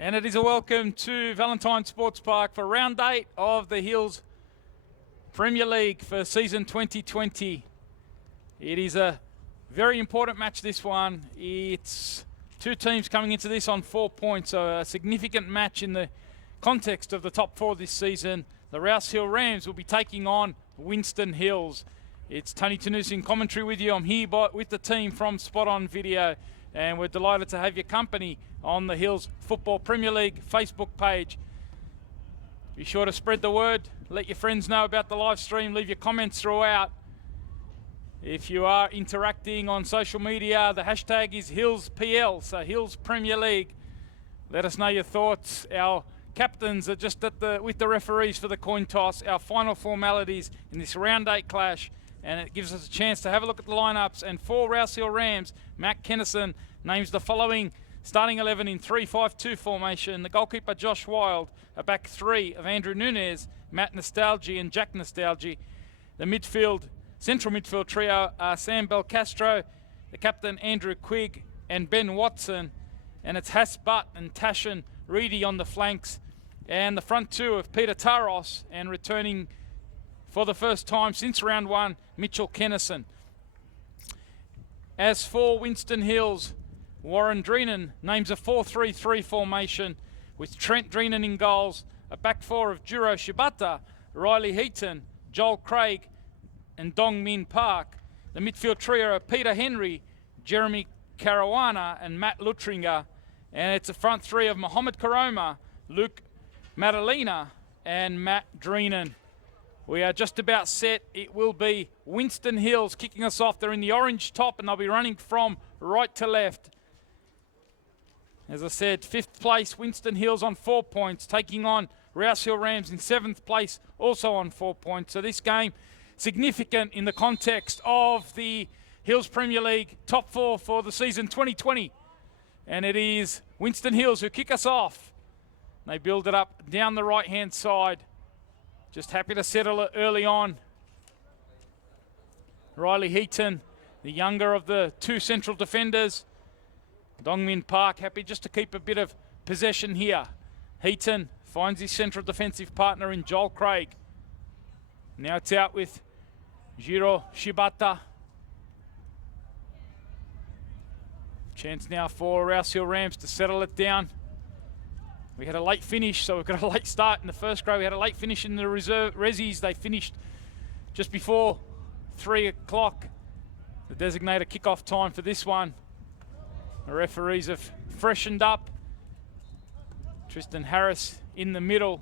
And it is a welcome to Valentine Sports Park for round 8 of the Hills Premier League for season 2020. It is a very important match, this one. It's two teams coming into this on 4 points, so a significant match in the context of the top 4 this season. The Rouse Hill Rams will be taking on Winston Hills. It's Tony Tanus in commentary with you. I'm here with the team from Spot On Video, and we're delighted to have your company on the Hills Football Premier League Facebook page. Be sure to spread the word, let your friends know about the live stream, leave your comments throughout. If you are interacting on social media, the hashtag is HillsPL, so Hills Premier League. Let us know your thoughts. Our captains are just with the referees for the coin toss, our final formalities in this round 8 clash, and it gives us a chance to have a look at the lineups. And for Rouse Hill Rams, Matt Kennison names the following starting 11 in 3-5-2 formation. The goalkeeper Josh Wild, a back 3 of Andrew Nunez, Matt Nostalgi and Jack Nostalgi. The central midfield trio are Sam Belcastro, the captain Andrew Quigg and Ben Watson, and it's Hass Butt and Tashin Reedy on the flanks, and the front two of Peter Taros, and returning for the first time since round 1, Mitchell Kennison. As for Winston Hills, Warren Dreenan names a 4-3-3 formation with Trent Dreenan in goals, a back 4 of Juro Shibata, Riley Heaton, Joel Craig and Dong Min Park. The midfield trio are Peter Henry, Jeremy Caruana and Matt Lutringer, and it's a front 3 of Mohamed Karoma, Luke Madalena and Matt Dreenan. We are just about set. It will be Winston Hills kicking us off. They're in the orange top and they'll be running from right to left. As I said, 5th place, Winston Hills on 4 points, taking on Rouse Hill Rams in 7th place, also on 4 points. So this game, significant in the context of the Hills Premier League top 4 for the season 2020. And it is Winston Hills who kick us off. They build it up down the right-hand side. Just happy to settle it early on. Riley Heaton, the younger of the 2 central defenders. Dongmin Park happy just to keep a bit of possession here. Heaton finds his central defensive partner in Joel Craig. Now it's out with Jiro Shibata. Chance now for Rouse Hill Rams to settle it down. We had a late finish, so we've got a late start in the first grade. We had a late finish in the reserve resis. They finished just before 3 o'clock, the designated kickoff time for this one. The referees have freshened up. Tristan Harris in the middle.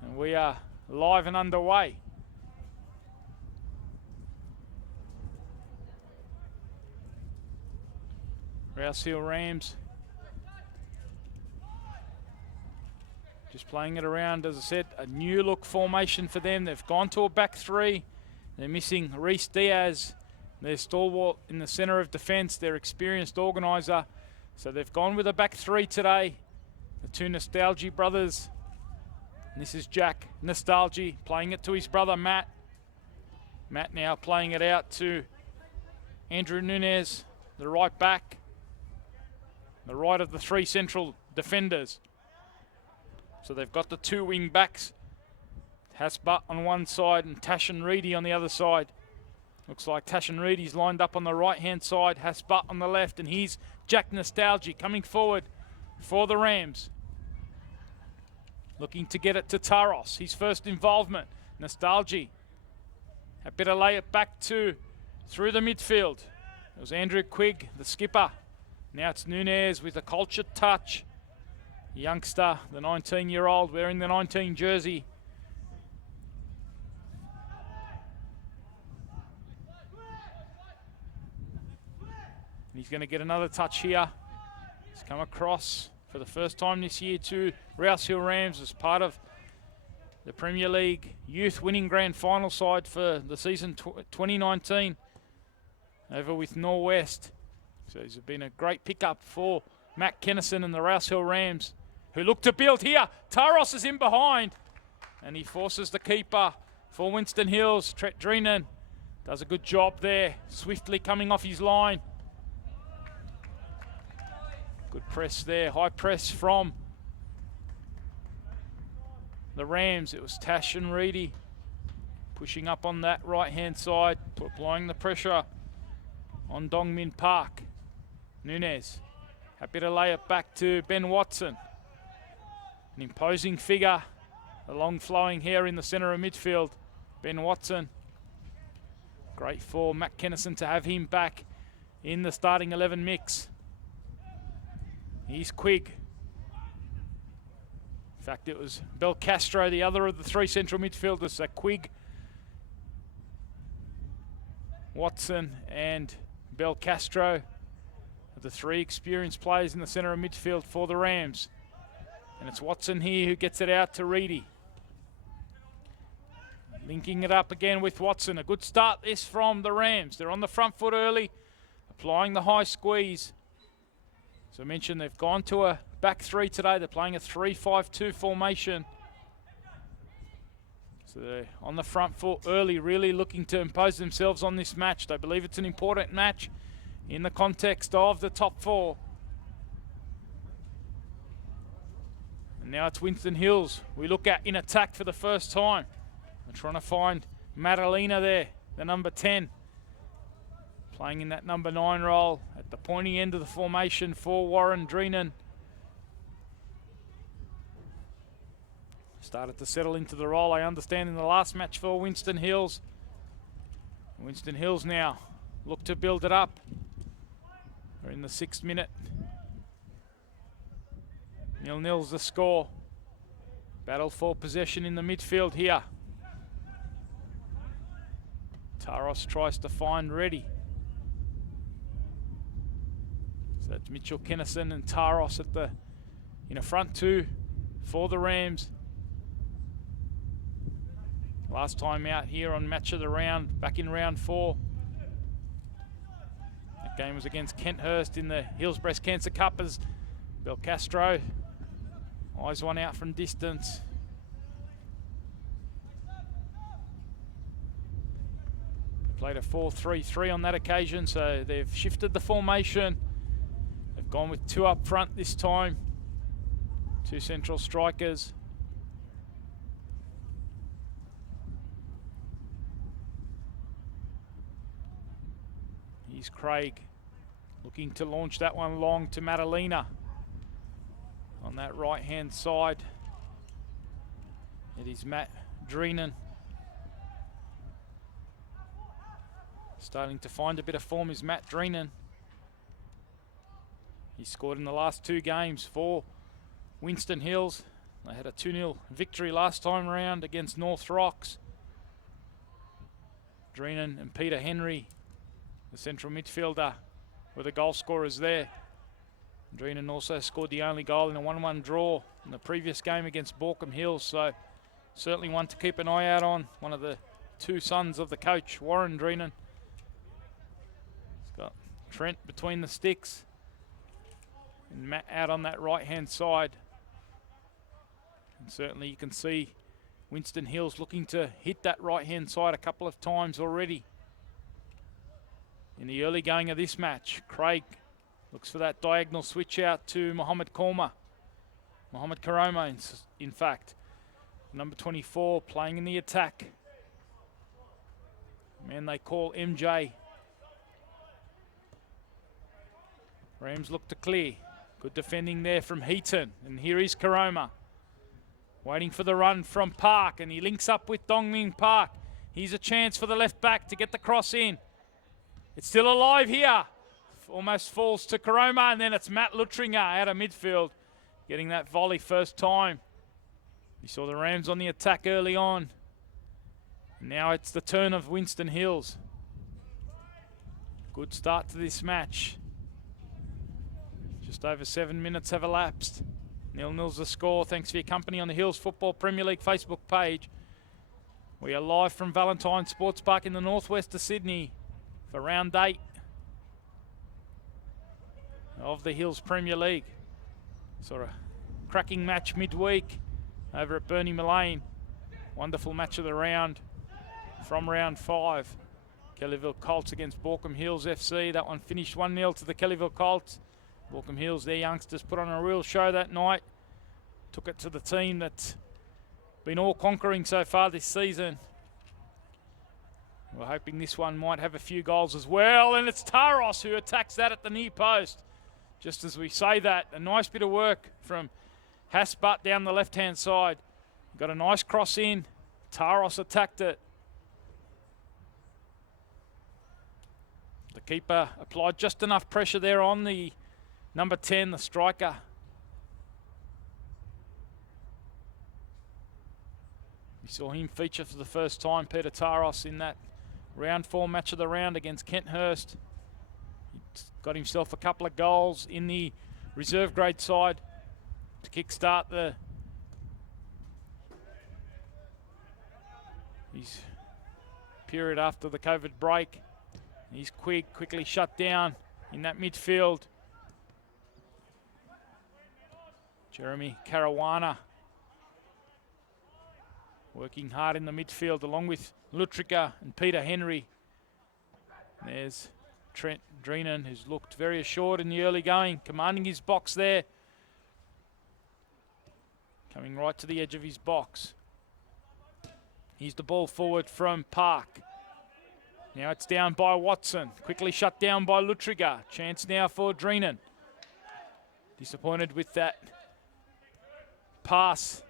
And we are live and underway. Rouse Hill Rams just playing it around, as I said, a new look formation for them. They've gone to a back 3. They're missing Reese Diaz, their stalwart in the centre of defence, their experienced organiser. So they've gone with a back 3 today. The 2 Nostalgi brothers. And this is Jack Nostalgi playing it to his brother Matt. Matt now playing it out to Andrew Nunez, the right back. The right of the 3 central defenders. So they've got the 2 wing backs. Hasbutt on one side and Tashin Reedy on the other side. Looks like Tashin Reedy's lined up on the right-hand side, Hasbutt on the left, and here's Jack Nostalgi coming forward for the Rams. Looking to get it to Taros, his first involvement. Nostalgi, happy to lay it back through the midfield. It was Andrew Quigg, the skipper. Now it's Nunez with a cultured touch. Youngster, the 19-year-old, wearing the 19 jersey. He's going to get another touch here. He's come across for the first time this year to Rouse Hill Rams as part of the Premier League Youth Winning Grand Final side for the season 2019 over with Norwest. So he's been a great pickup for Matt Kennison and the Rouse Hill Rams, who look to build here. Taros is in behind, and he forces the keeper for Winston Hills. Trent Dreenan does a good job there, swiftly coming off his line. Good press there, high press from the Rams. It was Tash and Reedy pushing up on that right-hand side, applying the pressure on Dong Min Park. Nunez, happy to lay it back to Ben Watson. An imposing figure, the long flowing hair in the centre of midfield. Ben Watson. Great for Matt Kennison to have him back in the starting 11 mix. He's Quigg. In fact, it was Belcastro, the other of the three central midfielders. So Quigg, Watson and Belcastro are the three experienced players in the centre of midfield for the Rams. And it's Watson here who gets it out to Reedy. Linking it up again with Watson. A good start this from the Rams. They're on the front foot early, applying the high squeeze. As I mentioned, they've gone to a back three today. They're playing a 3-5-2 formation. So they're on the front foot early, really looking to impose themselves on this match. They believe it's an important match in the context of the top four. And now it's Winston Hills we look at in attack for the first time. We're trying to find Madalena there, the number 10. Playing in that number 9 role at the pointy end of the formation for Warren Dreenan. Started to settle into the role, I understand, in the last match for Winston Hills. Winston Hills now look to build it up. We're in the 6th minute. 0-0's the score. Battle for possession in the midfield here. Taros tries to find Reddy. So that's Mitchell Kennison and Taros at the in a front two for the Rams. Last time out here on Match of the Round, back in round 4. That game was against Kenthurst in the Hills Breast Cancer Cup as Belcastro eyes one out from distance. They played a 4-3-3 on that occasion, so they've shifted the formation. They've gone with 2 up front this time. 2 central strikers. Here's Craig looking to launch that one long to Madalena on that right-hand side. It is Matt Dreenan. Starting to find a bit of form is Matt Dreenan. He scored in the last 2 games for Winston Hills. They had a 2-0 victory last time around against North Rocks. Dreenan and Peter Henry, the central midfielder, were the goal scorers there. Dreenan also scored the only goal in a 1-1 draw in the previous game against Borkham Hills, so certainly one to keep an eye out on. One of the 2 sons of the coach, Warren Dreenan. He's got Trent between the sticks and Matt out on that right-hand side. And certainly you can see Winston Hills looking to hit that right-hand side a couple of times already. In the early going of this match, Craig looks for that diagonal switch out to Mohamed Karoma, in fact. Number 24 playing in the attack. Man they call MJ. Rams look to clear. Good defending there from Heaton. And here is Karoma. Waiting for the run from Park, and he links up with Dongming Park. Here's a chance for the left back to get the cross in. It's still alive here. Almost falls to Karoma, and then it's Matt Luttringer out of midfield, getting that volley first time. You saw the Rams on the attack early on. Now it's the turn of Winston Hills. Good start to this match. Just over 7 minutes have elapsed. 0-0's the score. Thanks for your company on the Hills Football Premier League Facebook page. We are live from Valentine Sports Park in the northwest of Sydney for round 8 of the Hills Premier League. Sort of cracking match midweek over at Bernie Mullane. Wonderful match of the round from round 5. Kellyville Colts against Borkham Hills FC. That one finished 1-0 to the Kellyville Colts. Walcombe Hills, their youngsters, put on a real show that night. Took it to the team that's been all-conquering so far this season. We're hoping this one might have a few goals as well, and it's Taros who attacks that at the near post. Just as we say that, a nice bit of work from Hasbutt down the left-hand side. Got a nice cross in. Taros attacked it. The keeper applied just enough pressure there on the number 10, the striker. We saw him feature for the first time, Peter Taros, in that round 4 match of the round against Kenthurst. He got himself a couple of goals in the reserve grade side to kickstart his period after the COVID break. He's quickly shut down in that midfield. Jeremy Caruana working hard in the midfield along with Lutrica and Peter Henry. And there's Trent Dreenan, who's looked very assured in the early going, commanding his box there. Coming right to the edge of his box. Here's the ball forward from Park. Now it's down by Watson. Quickly shut down by Lutriga. Chance now for Dreenan. Disappointed with that pass.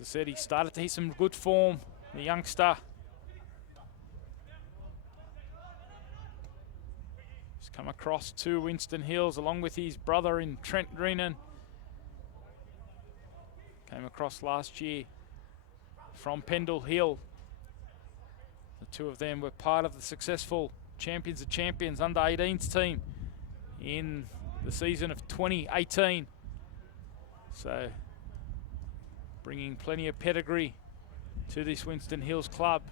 As I said, he started to hit some good form, the youngster. He's come across to Winston Hills along with his brother in Trent Dreenan. Came across last year from Pendle Hill. The two of them were part of the successful Champions of Champions under-18s team in the season of 2018. So bringing plenty of pedigree to this Winston Hills club.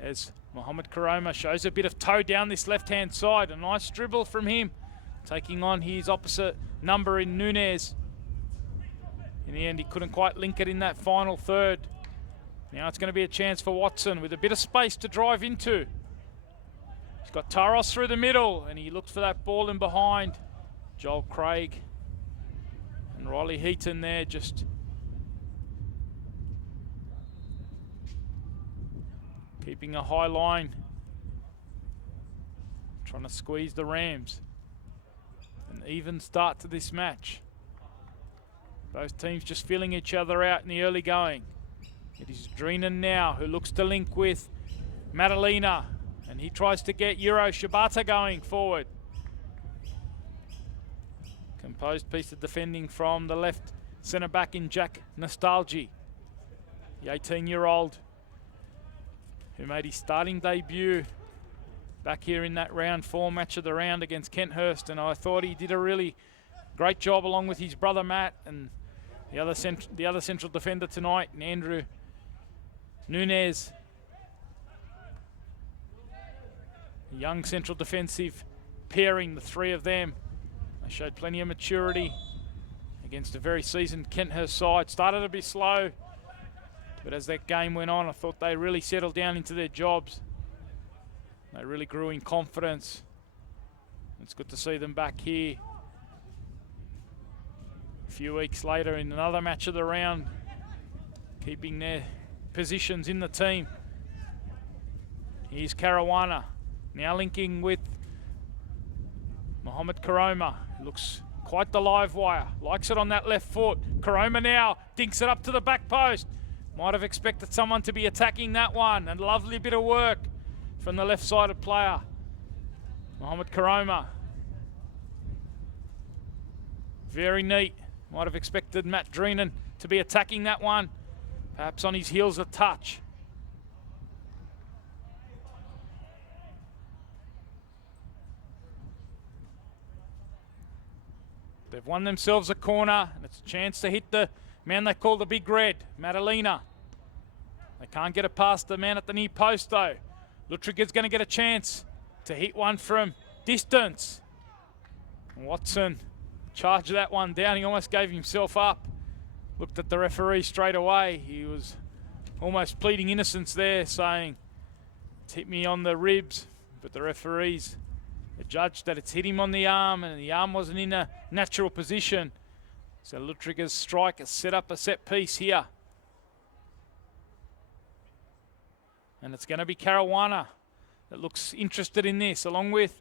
As Mohamed Karoma shows a bit of toe down this left-hand side. A nice dribble from him, taking on his opposite number in Nunez. In the end, he couldn't quite link it in that final third. Now it's going to be a chance for Watson with a bit of space to drive into. He's got Taros through the middle, and he looked for that ball in behind. Joel Craig and Riley Heaton there just keeping a high line, trying to squeeze the Rams. An even start to this match. Both teams just feeling each other out in the early going. It is Dreenan now who looks to link with Madalena, and he tries to get Euro Shibata going forward. Composed piece of defending from the left centre back in Jack Nostalgi, the 18-year-old who made his starting debut back here in that round 4 match of the round against Kenthurst, and I thought he did a really great job along with his brother Matt and the other central defender tonight, and Andrew Nunez. A young central defensive pairing, the three of them. They showed plenty of maturity against a very seasoned Kenthurst side. Started a bit slow, but as that game went on, I thought they really settled down into their jobs. They really grew in confidence. It's good to see them back here a few weeks later in another match of the round, keeping their positions in the team. Here's Caruana, now linking with Mohamed Karoma. Looks quite the live wire, likes it on that left foot. Karoma now dinks it up to the back post. Might have expected someone to be attacking that one, and lovely bit of work from the left-sided player, Mohamed Karoma. Very neat. Might have expected Matt Dreenan to be attacking that one. Perhaps on his heels a touch. They've won themselves a corner, and it's a chance to hit the man they call the Big Red, Madalena. They can't get it past the man at the near post though. Lutriga's going to get a chance to hit one from distance. Watson charged that one down. He almost gave himself up. Looked at the referee straight away. He was almost pleading innocence there, saying, "It's hit me on the ribs." But the referees judged that it's hit him on the arm, and the arm wasn't in a natural position. So Lutriger's strike has set up a set piece here. And it's going to be Caruana that looks interested in this, along with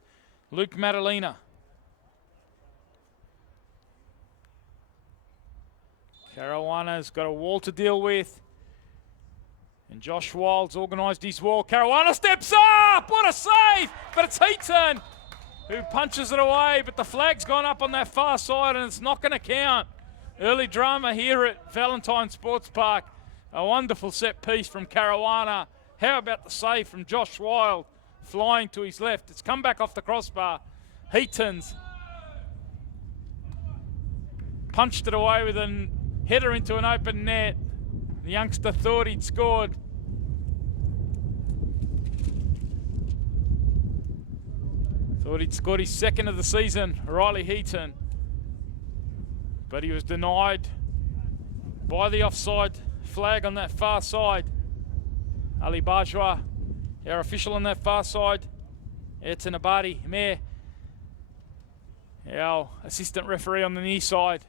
Luke Madalena. Caruana's got a wall to deal with. And Josh Wild's organised his wall. Caruana steps up! What a save! But it's Heaton who punches it away, but the flag's gone up on that far side and it's not going to count. Early drama here at Valentine Sports Park. A wonderful set piece from Caruana. How about the save from Josh Wild, flying to his left? It's come back off the crossbar. Heaton's punched it away with a header into an open net. The youngster thought he'd scored. Thought he'd scored his second of the season, Riley Heaton. But he was denied by the offside flag on that far side. Ali Bajwa, our official on that far side. Ayrton Abadi, Mayor, our assistant referee on the near side.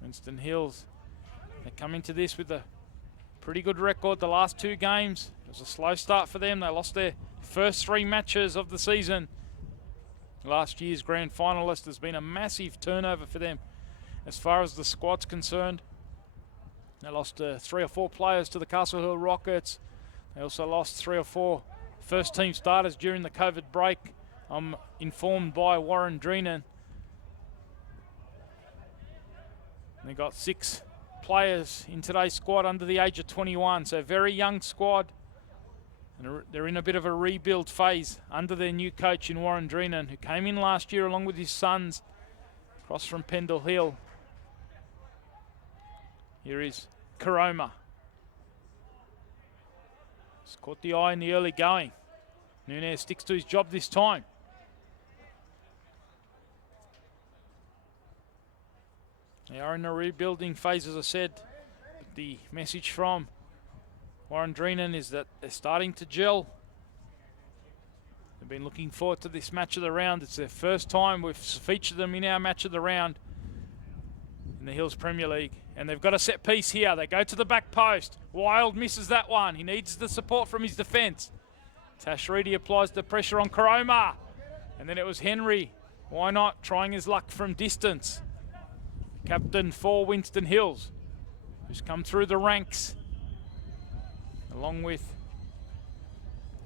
Winston Hills, they come into this with a pretty good record the last 2 games. It was a slow start for them. They lost their first 3 matches of the season. Last year's grand finalist has been a massive turnover for them as far as the squad's concerned. They lost 3 or 4 players to the Castle Hill Rockets. They also lost 3 or 4 first team starters during the COVID break. I'm informed by Warren Dreenan. They got 6 players in today's squad under the age of 21, so very young squad. And they're in a bit of a rebuild phase under their new coach in Warren Dreenan, who came in last year along with his sons across from Pendle Hill. Here is Karoma. He's caught the eye in the early going. Nunez sticks to his job this time. They are in a rebuilding phase, as I said. But the message from Warren Dreenan is that they're starting to gel. They've been looking forward to this match of the round. It's their first time we've featured them in our match of the round in the Hills Premier League. And they've got a set piece here. They go to the back post. Wild misses that one. He needs the support from his defence. Tash Reedy applies the pressure on Karoma. And then it was Henry. Why not? Trying his luck from distance. Captain for Winston Hills, who's come through the ranks along with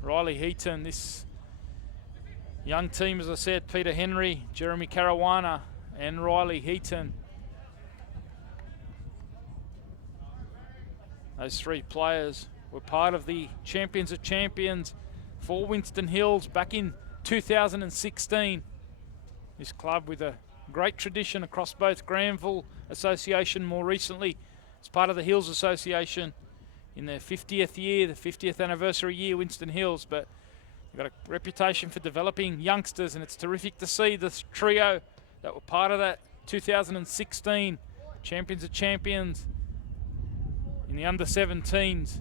Riley Heaton. This young team, as I said, Peter Henry, Jeremy Caruana and Riley Heaton. Those 3 players were part of the Champions of Champions for Winston Hills back in 2016. This club with a great tradition across both Granville Association, more recently as part of the Hills Association in their 50th year, the 50th anniversary year, Winston Hills. But they've got a reputation for developing youngsters, and it's terrific to see this trio that were part of that 2016 Champions of Champions in the under-17s.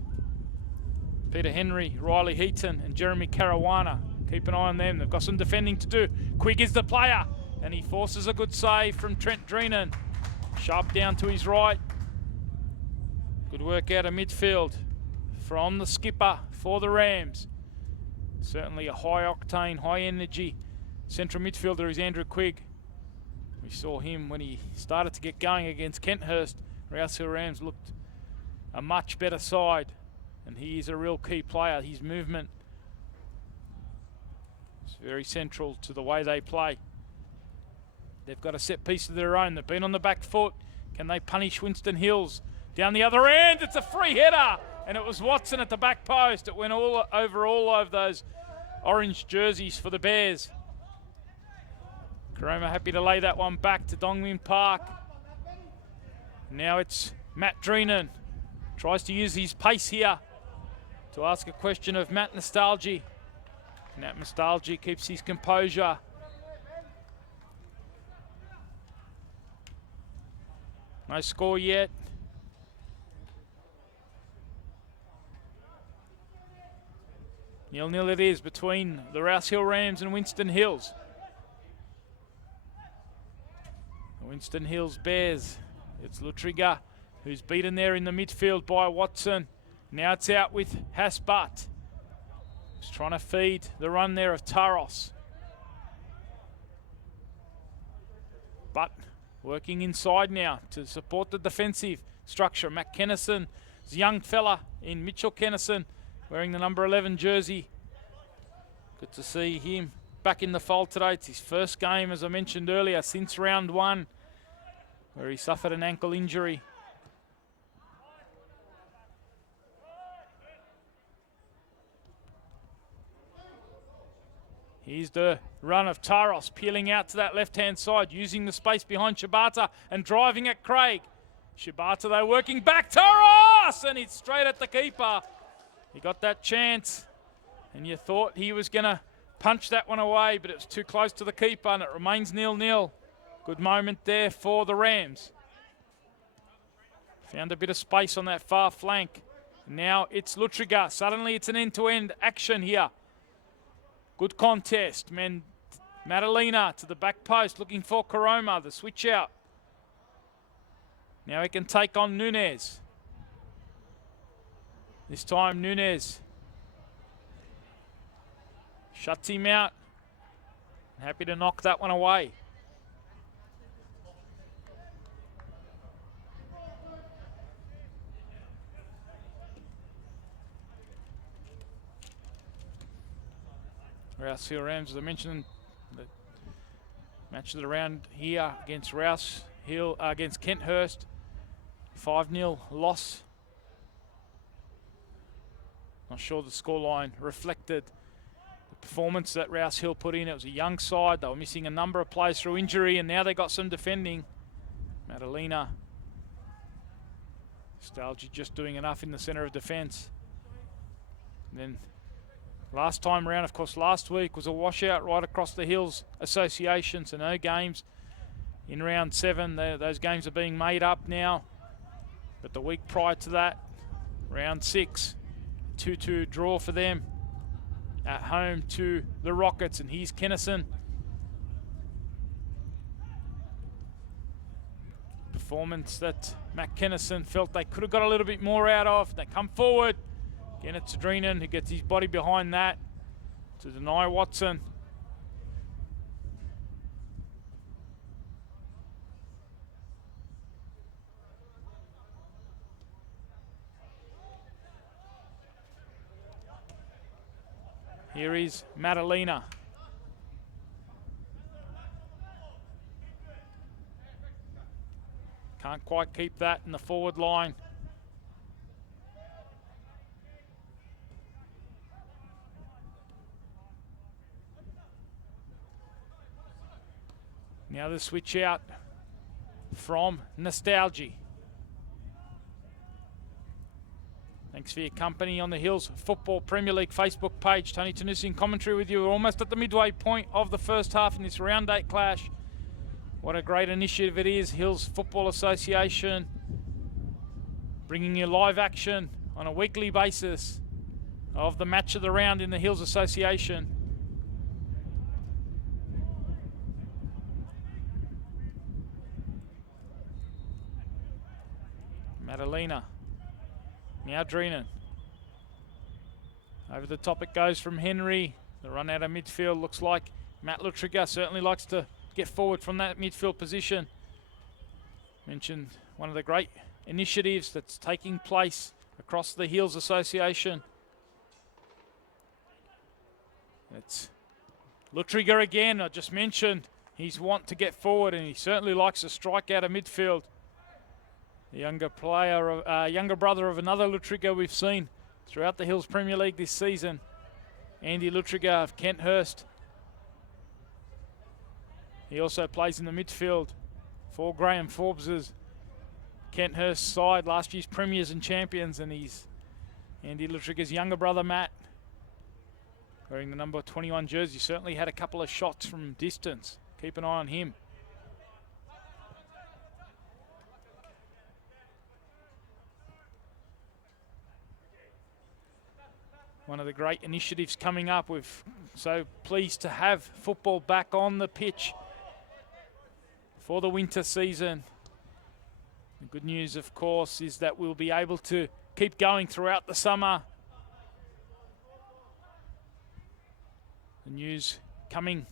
Peter Henry, Riley Heaton and Jeremy Caruana. Keep an eye on them. They've got some defending to do. Quigg is the player, and he forces a good save from Trent Dreenan. Sharp down to his right. Good work out of midfield from the skipper for the Rams. Certainly a high-octane, high-energy central midfielder is Andrew Quigg. We saw him when he started to get going against Kenthurst. Rouse Hill Rams looked a much better side, and he is a real key player. His movement is very central to the way they play. They've got a set piece of their own. They've been on the back foot. Can they punish Winston Hills? Down the other end, it's a free header, and it was Watson at the back post. It went all over those orange jerseys for the Bears. Karoma happy to lay that one back to Dongmin Park. Now it's Matt Dreenan. Tries to use his pace here to ask a question of Matt Nostalgie. Matt Nostalgie keeps his composure. No score yet. 0-0 it is between the Rouse Hill Rams and Winston Hills. Winston Hills Bears. It's Lutriga who's beaten there in the midfield by Watson. Now it's out with Hasbutt. He's trying to feed the run there of Taros. But working inside now to support the defensive structure. Matt Kennison, young fella in Mitchell Kennison, wearing the number 11 jersey. Good to see him back in the fold today. It's his first game, as I mentioned earlier, since round 1, where he suffered an ankle injury. Here's the run of Taros, peeling out to that left-hand side, using the space behind Shibata and driving at Craig. Shibata, though, working back. Taros! And it's straight at the keeper. He got that chance, and you thought he was going to punch that one away, but it was too close to the keeper, and it remains 0-0. Good moment there for the Rams. Found a bit of space on that far flank. Now it's Lutriga. Suddenly it's an end-to-end action here. Good contest. Madalena to the back post, looking for Karoma, the switch out. Now he can take on Nunez. This time Nunez shuts him out. Happy to knock that one away. Rouse Hill Rams, as I mentioned, the match of the round here against Rouse Hill, against Kenthurst. 5-0 loss. Not sure the scoreline reflected the performance that Rouse Hill put in. It was a young side. They were missing a number of players through injury, and now they got some defending. Madalena. Stalgi just doing enough in the centre of defence. And then last time around, of course, last week was a washout right across the Hills Association, so no games in round 7. Those games are being made up now. But the week prior to that, round 6, 2-2 draw for them at home to the Rockets, and here's Kennison. Performance that Matt Kennison felt they could have got a little bit more out of. They come forward. Again, it's Adrinan who gets his body behind that to deny Watson. Here is Madalena. Can't quite keep that in the forward line. Now the switch out from Nostalgia. Thanks for your company on the Hills Football Premier League Facebook page. Tony Tanusi in commentary with you. We're almost at the midway point of the first half in this round 8 clash. What a great initiative it is. Hills Football Association bringing you live action on a weekly basis of the match of the round in the Hills Association. Madalena. Now Drinan. Over the top it goes from Henry. The run out of midfield looks like Matt Lutriga certainly likes to get forward from that midfield position. Mentioned one of the great initiatives that's taking place across the Hills Association. It's Lutriga again. I just mentioned he's want to get forward, and he certainly likes to strike out of midfield. The younger player, younger brother of another Lutriga we've seen throughout the Hills Premier League this season, Andy Lutriga of Kenthurst. He also plays in the midfield for Graham Forbes's Kenthurst side, last year's premiers and champions, and he's Andy Lutriga's younger brother, Matt, wearing the number 21 jersey. Certainly had a couple of shots from distance. Keep an eye on him. one of the great initiatives coming up. We're so pleased to have football back on the pitch for the winter season. The good news, of course, is that we'll be able to keep going throughout the summer. The news coming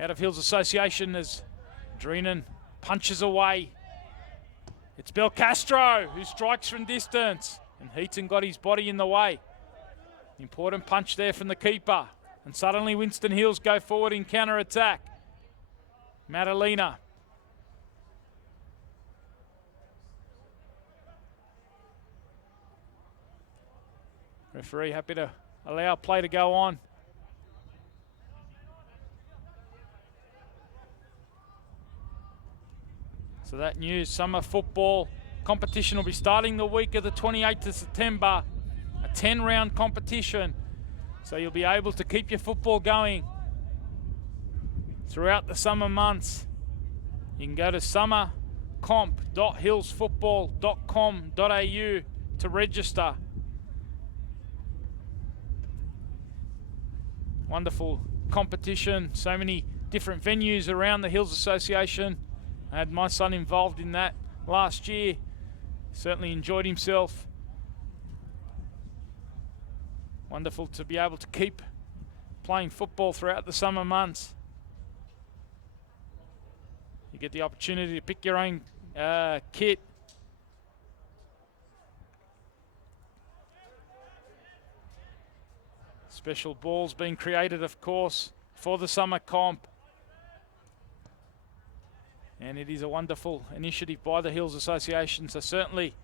out of Hills Association as Dreenan punches away. It's Belcastro who strikes from distance, and Heaton got his body in the way. Important punch there from the keeper, and suddenly Winston Hills go forward in counter-attack. Madalena. Referee happy to allow play to go on. So that new summer football competition will be starting the week of the 28th of September. A 10-round competition. So you'll be able to keep your football going throughout the summer months. You can go to summercomp.hillsfootball.com.au to register. Wonderful competition. So many different venues around the Hills Association. I had my son involved in that last year. Certainly enjoyed himself. Wonderful to be able to keep playing football throughout the summer months. You get the opportunity to pick your own kit. Special balls being created, of course, for the summer comp. And it is a wonderful initiative by the Hills Association, so certainly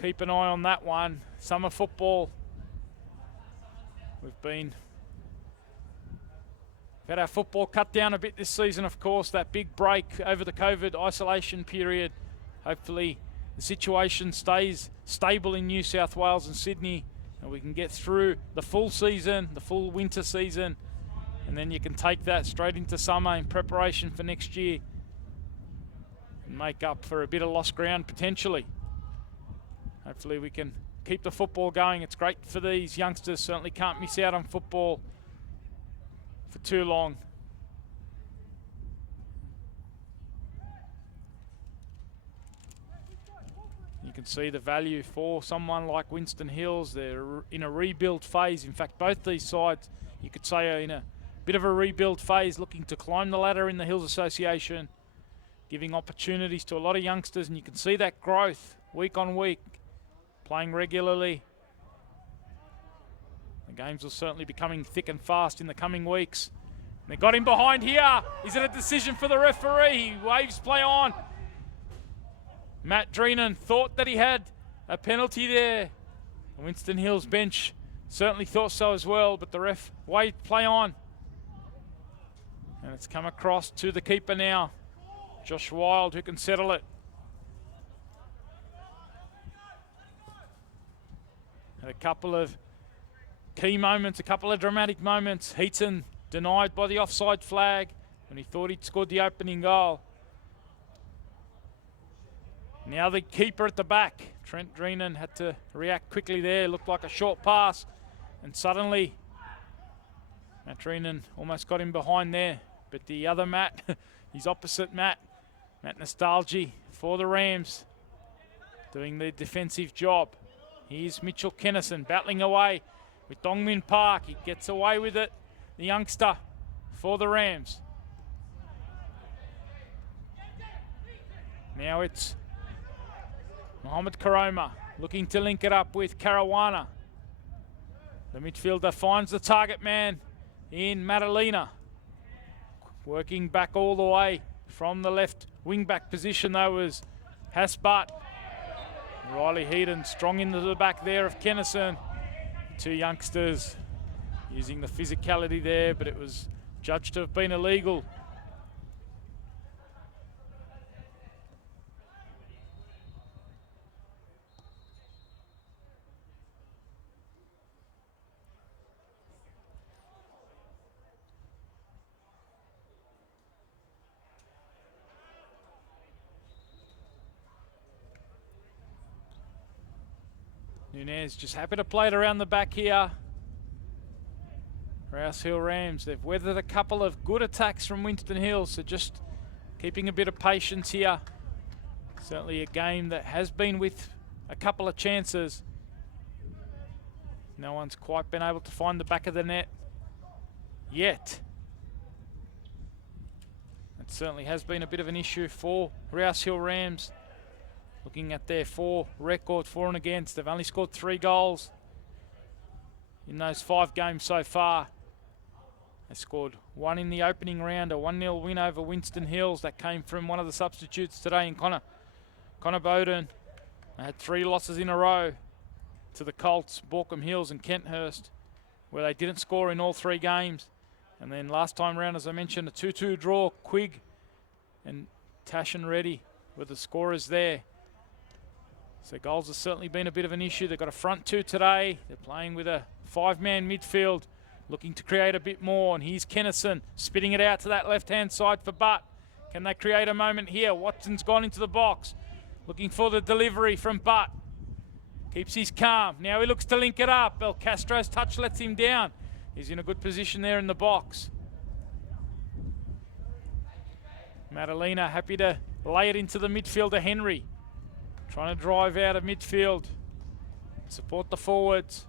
keep an eye on that one. Summer football. We've had our football cut down a bit this season, of course, that big break over the COVID isolation period. Hopefully the situation stays stable in New South Wales and Sydney, and we can get through the full season, the full winter season, and then you can take that straight into summer in preparation for next year and make up for a bit of lost ground potentially. Hopefully we can keep the football going. It's great for these youngsters. Certainly can't miss out on football for too long. You can see the value for someone like Winston Hills. They're in a rebuild phase. In fact, both these sides, you could say, are in a bit of a rebuild phase, looking to climb the ladder in the Hills Association, giving opportunities to a lot of youngsters, and you can see that growth week on week, playing regularly. The games will certainly be coming thick and fast in the coming weeks. They got him behind here. Is it a decision for the referee? He waves play on. Matt Dreenan thought that he had a penalty there. The Winston Hills bench certainly thought so as well, but the ref waved play on. And it's come across to the keeper now, Josh Wild, who can settle it. Had a couple of key moments, a couple of dramatic moments. Heaton denied by the offside flag when he thought he'd scored the opening goal. Now the keeper at the back. Trent Dreenan had to react quickly there. Looked like a short pass. And suddenly, Matt Dreenan almost got him behind there. But the other Matt, he's opposite Matt. Matt Nostalgia for the Rams, doing the defensive job. Here's Mitchell Kennison battling away with Dongmin Park. He gets away with it. The youngster for the Rams. Now it's Mohamed Karoma looking to link it up with Caruana. The midfielder finds the target man in Madalena. Working back all the way from the left wing back position though was Hasbart. Riley Heaton strong into the back there of Kennison. Two youngsters using the physicality there, but it was judged to have been illegal. Nunez just happy to play it around the back here. Rouse Hill Rams, they've weathered a couple of good attacks from Winston Hill, so just keeping a bit of patience here. Certainly a game that has been with a couple of chances. No one's quite been able to find the back of the net yet. It certainly has been a bit of an issue for Rouse Hill Rams. Looking at their record, for and against, they've only scored 3 goals in those 5 games so far. They scored 1 in the opening round, a 1-0 win over Winston Hills. That came from one of the substitutes today in Connor Bowden. They had 3 losses in a row to the Colts, Borkham Hills and Kenthurst, where they didn't score in all 3 games. And then last time round, as I mentioned, a 2-2 draw. Quigg and Tashan Reddy were the scorers there. So goals have certainly been a bit of an issue. They've got a front 2 today. They're playing with a 5-man midfield, looking to create a bit more. And here's Kennison spitting it out to that left-hand side for Butt. Can they create a moment here? Watson's gone into the box, looking for the delivery from Butt. Keeps his calm. Now he looks to link it up. El Castro's touch lets him down. He's in a good position there in the box. Madalena happy to lay it into the midfielder Henry. Trying to drive out of midfield. Support the forwards.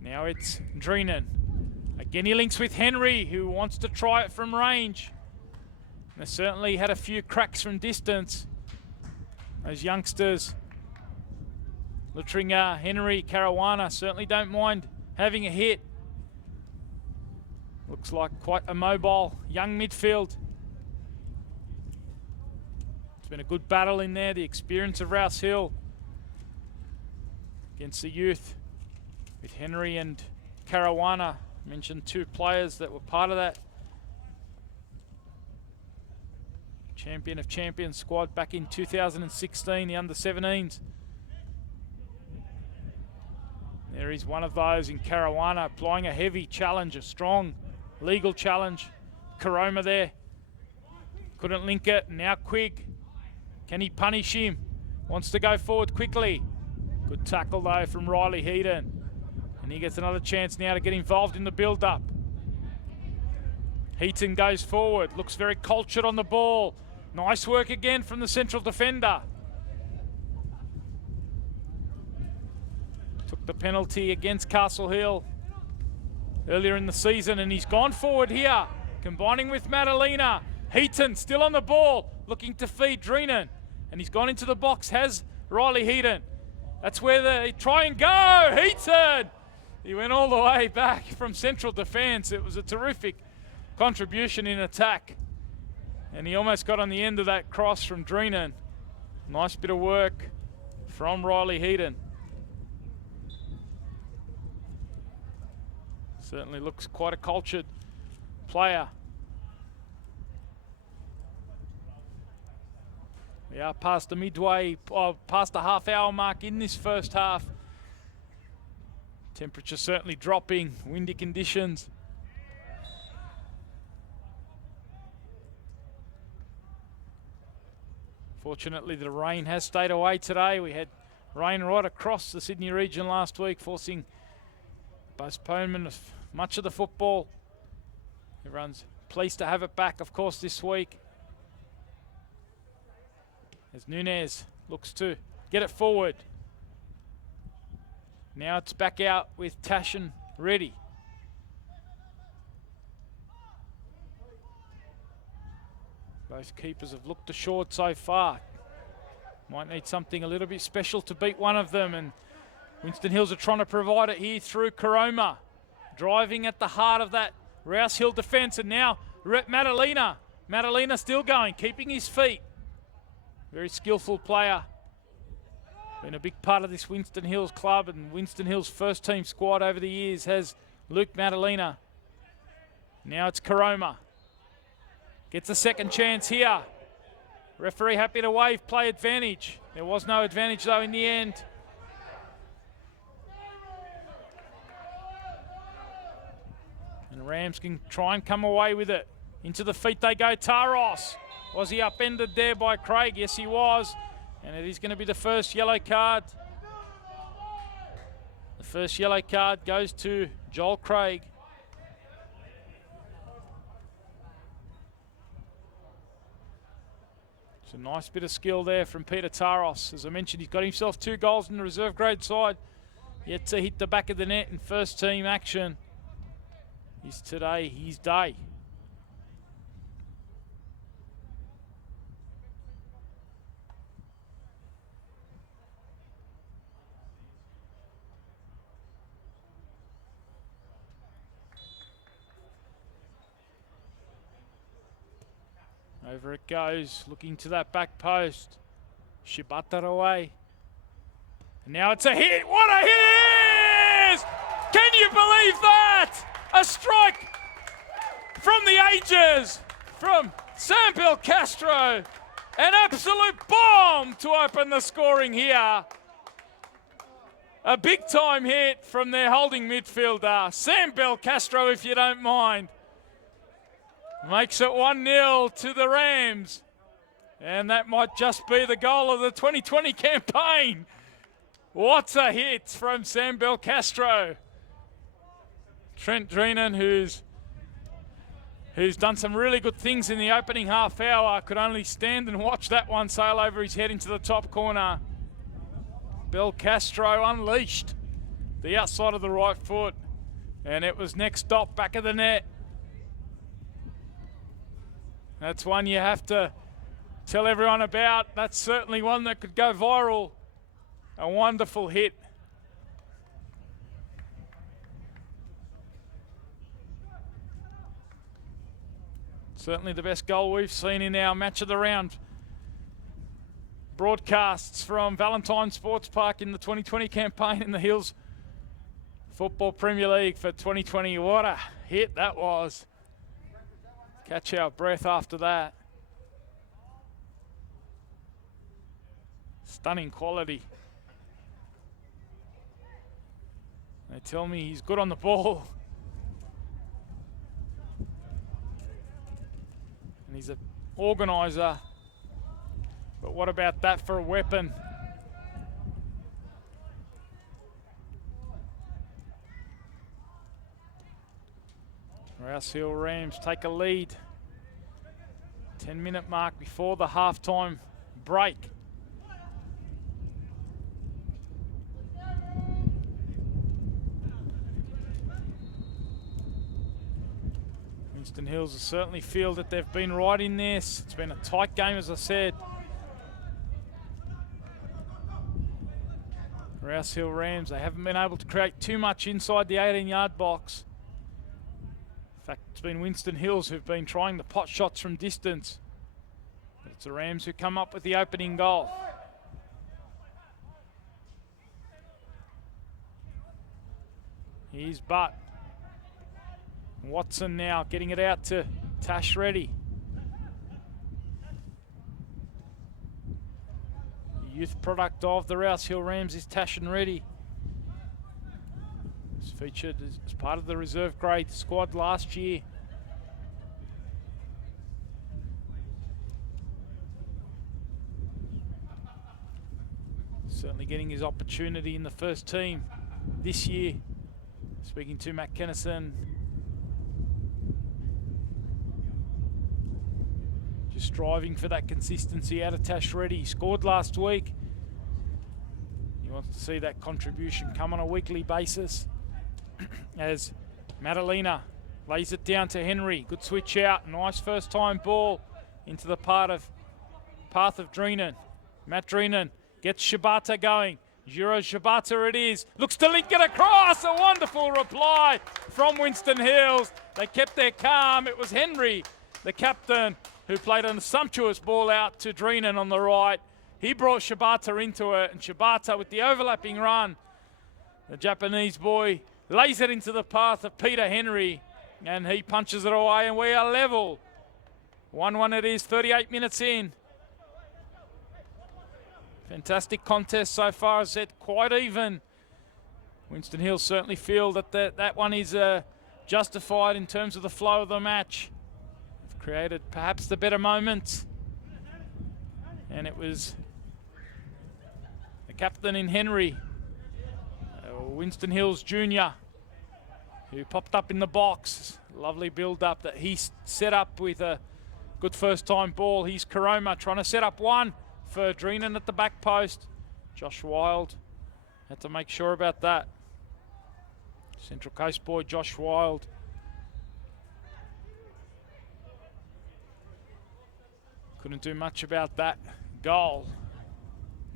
Now it's Dreenan. Again, he links with Henry, who wants to try it from range. They certainly had a few cracks from distance. Those youngsters, Lutringer, Henry, Caruana, certainly don't mind having a hit. Looks like quite a mobile young midfield. It's been a good battle in there. The experience of Rouse Hill against the youth with Henry and Caruana. Mentioned 2 players that were part of that Champion of Champions squad back in 2016, the under-17s. There is one of those in Caruana, applying a heavy challenge, a strong legal challenge. Karoma there, couldn't link it. Now Quigg, can he punish him? Wants to go forward quickly. Good tackle though from Riley Heaton. And he gets another chance now to get involved in the build-up. Heaton goes forward, looks very cultured on the ball. Nice work again from the central defender. Took the penalty against Castle Hill earlier in the season, and he's gone forward here, combining with Madalena. Heaton still on the ball, looking to feed Dreenan. And he's gone into the box, has Riley Heaton. That's where they try and go, Heaton! He went all the way back from central defence. It was a terrific contribution in attack. And he almost got on the end of that cross from Dreenan. Nice bit of work from Riley Heaton. Certainly looks quite a cultured player. We are past the past the half-hour mark in this first half. Temperature certainly dropping, windy conditions. Fortunately, the rain has stayed away today. We had rain right across the Sydney region last week, forcing postponement of much of the football. Everyone's pleased to have it back, of course, this week. As Nunez looks to get it forward. Now it's back out with Tashan Reddy. Both keepers have looked assured so far. Might need something a little bit special to beat one of them, and Winston Hills are trying to provide it here through Karoma. Driving at the heart of that Rouse Hill defence, and now Madalena. Madalena still going, keeping his feet. Very skillful player. Been a big part of this Winston Hills club, and Winston Hills first team squad over the years has Luke Madalena. Now it's Karoma. Gets a second chance here. Referee happy to waive play advantage. There was no advantage though in the end. And Rams can try and come away with it. Into the feet they go, Taros. Was he upended there by Craig? Yes, he was. And it is going to be the first yellow card. The first yellow card goes to Joel Craig. It's a nice bit of skill there from Peter Taros. As I mentioned, he's got himself 2 goals in the reserve grade side. Yet to hit the back of the net in first team action. Is today his day. Over it goes, looking to that back post. Shibata away. And now it's a hit. What a hit it is! Can you believe that? A strike from the ages from Sam Belcastro. An absolute bomb to open the scoring here. A big time hit from their holding midfielder, Sam Belcastro, if you don't mind. Makes it 1-0 to the Rams. And that might just be the goal of the 2020 campaign. What a hit from Sam Belcastro. Trent Dreenan, who's done some really good things in the opening half hour, could only stand and watch that one sail over his head into the top corner. Belcastro unleashed the outside of the right foot. And it was next stop, back of the net. That's one you have to tell everyone about. That's certainly one that could go viral. A wonderful hit. Certainly the best goal we've seen in our match of the round broadcasts from Valentine Sports Park in the 2020 campaign in the Hills Football Premier League for 2020. What a hit that was. Catch our breath after that. Stunning quality. They tell me he's good on the ball. And he's an organiser. But what about that for a weapon? Rouse Hill Rams take a lead. 10-minute mark before the halftime break. Winston Hills certainly feel that they've been right in this. It's been a tight game, as I said. Rouse Hill Rams, they haven't been able to create too much inside the 18-yard box. In fact, it's been Winston Hills who've been trying the pot shots from distance. But it's the Rams who come up with the opening goal. Here's Butt. Watson now getting it out to Tash Reddy. The youth product of the Rouse Hill Rams is Tash and Reddy. Featured as part of the reserve grade squad last year. Certainly getting his opportunity in the first team this year. Speaking to Matt Kennison. Just striving for that consistency out of Tash Reddy. He scored last week. He wants to see that contribution come on a weekly basis. As Madalena lays it down to Henry. Good switch out. Nice first time ball into the path of Dreenan. Matt Dreenan gets Shibata going. Jiro Shibata it is. Looks to link it across. A wonderful reply from Winston Hills. They kept their calm. It was Henry, the captain, who played a sumptuous ball out to Dreenan on the right. He brought Shibata into it, and Shibata with the overlapping run. The Japanese boy lays it into the path of Peter Henry, and he punches it away, and we are level. 1-1 it is, 38 minutes in. Fantastic contest so far, as said, quite even. Winston Hills certainly feel that that one is justified in terms of the flow of the match. They've created perhaps the better moments. And it was the captain in Henry, Winston Hills Jr., who popped up in the box. Lovely build-up that he set up with a good first-time ball. He's Karoma trying to set up one for Dreenan at the back post. Josh Wild had to make sure about that. Central Coast boy Josh Wild. Couldn't do much about that goal.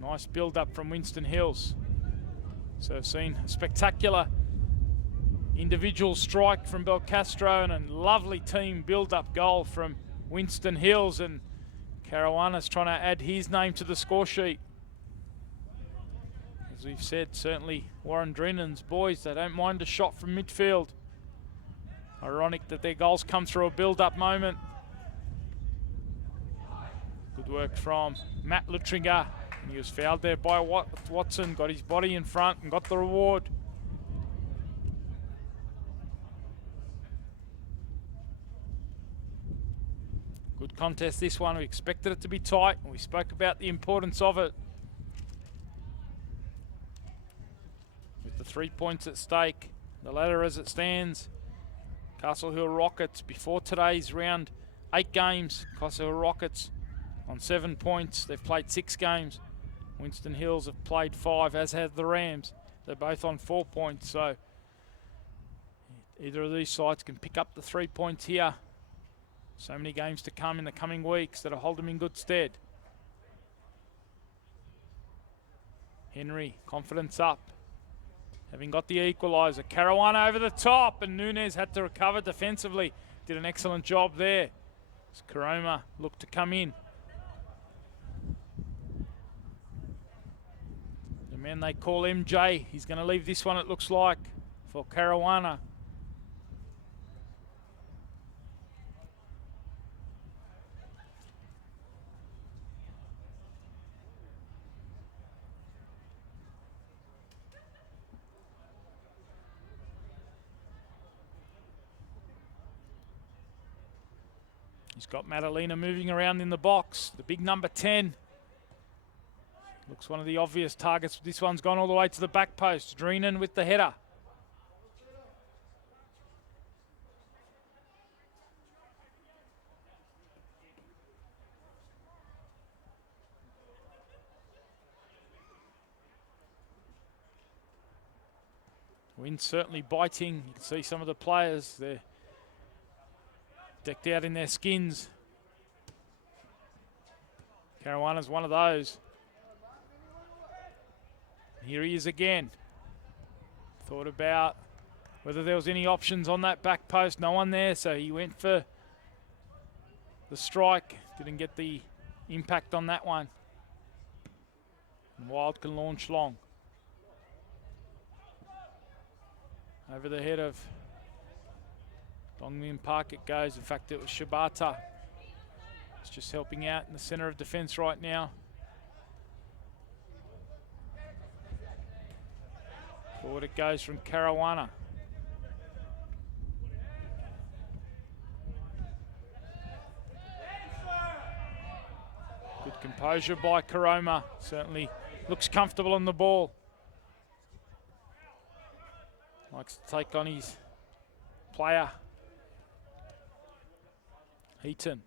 Nice build-up from Winston Hills. So I've seen a spectacular individual strike from Belcastro and a lovely team build-up goal from Winston Hills, and Caruana's trying to add his name to the score sheet. As we've said, certainly Warren Dreenan's boys, they don't mind a shot from midfield. Ironic that their goals come through a build-up moment. Good work from Matt Lutringer. He was fouled there by Watson, got his body in front and got the reward. Good contest this one. We expected it to be tight, and we spoke about the importance of it. With the 3 points at stake, the ladder as it stands, Castle Hill Rockets before today's round 8 games. Castle Hill Rockets on 7 points. They've played 6 games. Winston Hills have played 5, as have the Rams. They're both on 4 points, so either of these sides can pick up the 3 points here. So many games to come in the coming weeks that'll hold them in good stead. Henry, confidence up. Having got the equaliser. Caruana over the top, and Nunez had to recover defensively. Did an excellent job there. As Karoma looked to come in. The man they call MJ, he's going to leave this one, it looks like, for Caruana. He's got Madalena moving around in the box. The big number 10. Looks one of the obvious targets. This one's gone all the way to the back post. Dreenan with the header. Wind's certainly biting. You can see some of the players. They're decked out in their skins. Caruana's one of those. Here he is again. Thought about whether there was any options on that back post. No one there, so he went for the strike. Didn't get the impact on that one. And Wild can launch long. Over the head of Dongmin Park it goes. In fact, it was Shibata. It's just helping out in the center of defense right now. Forward it goes from Caruana. Good composure by Karoma. Certainly looks comfortable on the ball. Likes to take on his player. Heaton.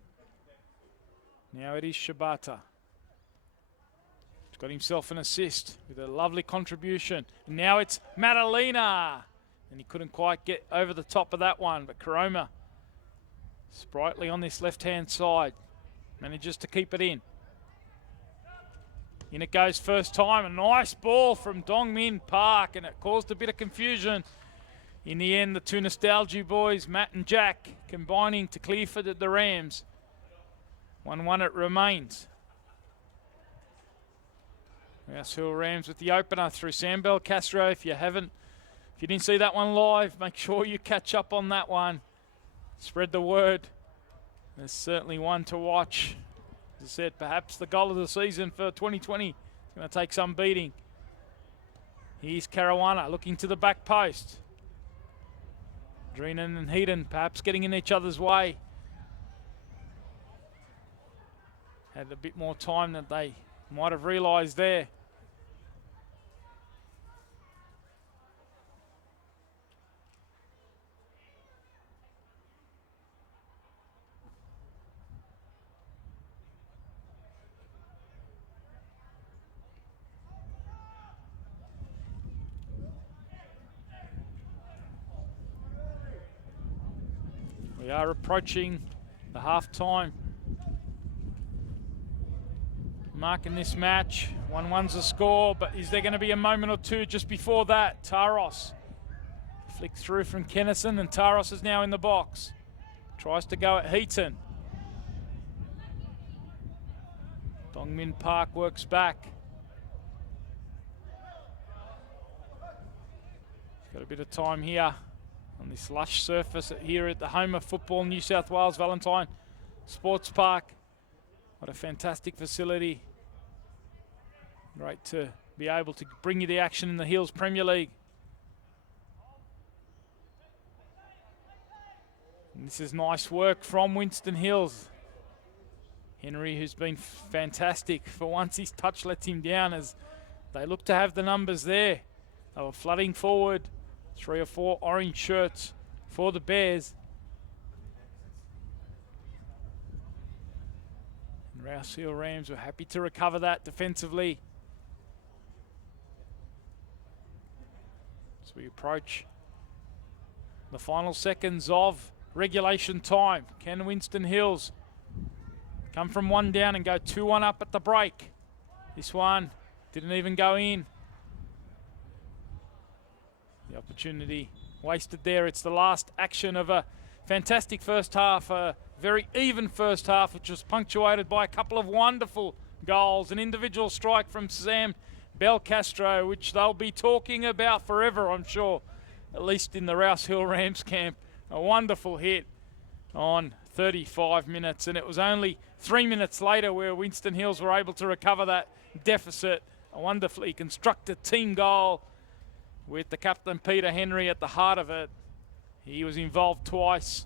Now it is Shibata. He's got himself an assist with a lovely contribution. And now it's Madalena. And he couldn't quite get over the top of that one. But Karoma, sprightly on this left-hand side, manages to keep it in. In it goes first time. A nice ball from Dongmin Park. And it caused a bit of confusion. In the end, the two Nostalgia boys, Matt and Jack, combining to clear for the Rams. 1-1 it remains. Rouse Hill Rams with the opener through Sam Belcastro. If you didn't see that one live, make sure you catch up on that one. Spread the word. There's certainly one to watch. As I said, perhaps the goal of the season for 2020 It's going to take some beating. Here's Caruana looking to the back post. Dreenan and Heaton perhaps getting in each other's way. Had a bit more time than they might have realised there. We are approaching the half-time mark in this match. 1-1's the score, but is there going to be a moment or two just before that? Taros flicked through from Kennison, and Taros is now in the box. Tries to go at Heaton. Dongmin Park works back. He's got a bit of time here on this lush surface here at the home of football, New South Wales Valentine Sports Park. What a fantastic facility. Great to be able to bring you the action in the Hills Premier League. And this is nice work from Winston Hills. Henry, who's been fantastic. For once, his touch lets him down as they look to have the numbers there. They were flooding forward. 3 or 4 orange shirts for the Bears. And Rouse Hill Rams were happy to recover that defensively. As we approach the final seconds of regulation time, can Winston Hills come from 1 down and go 2-1 up at the break? This one didn't even go in. The opportunity wasted there. It's the last action of a fantastic first half, a very even first half, which was punctuated by a couple of wonderful goals. An individual strike from Sam Belcastro, which they'll be talking about forever, I'm sure, at least in the Rouse Hill Rams camp. A wonderful hit on 35 minutes, and it was only 3 minutes later where Winston Hills were able to recover that deficit. A wonderfully constructed team goal with the captain Peter Henry at the heart of it. He was involved twice,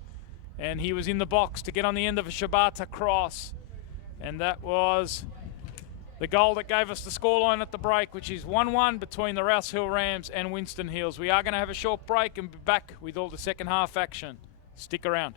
and he was in the box to get on the end of a Shibata cross. And that was the goal that gave us the scoreline at the break, which is 1-1 between the Rouse Hill Rams and Winston Hills. We are going to have a short break and be back with all the second half action. Stick around.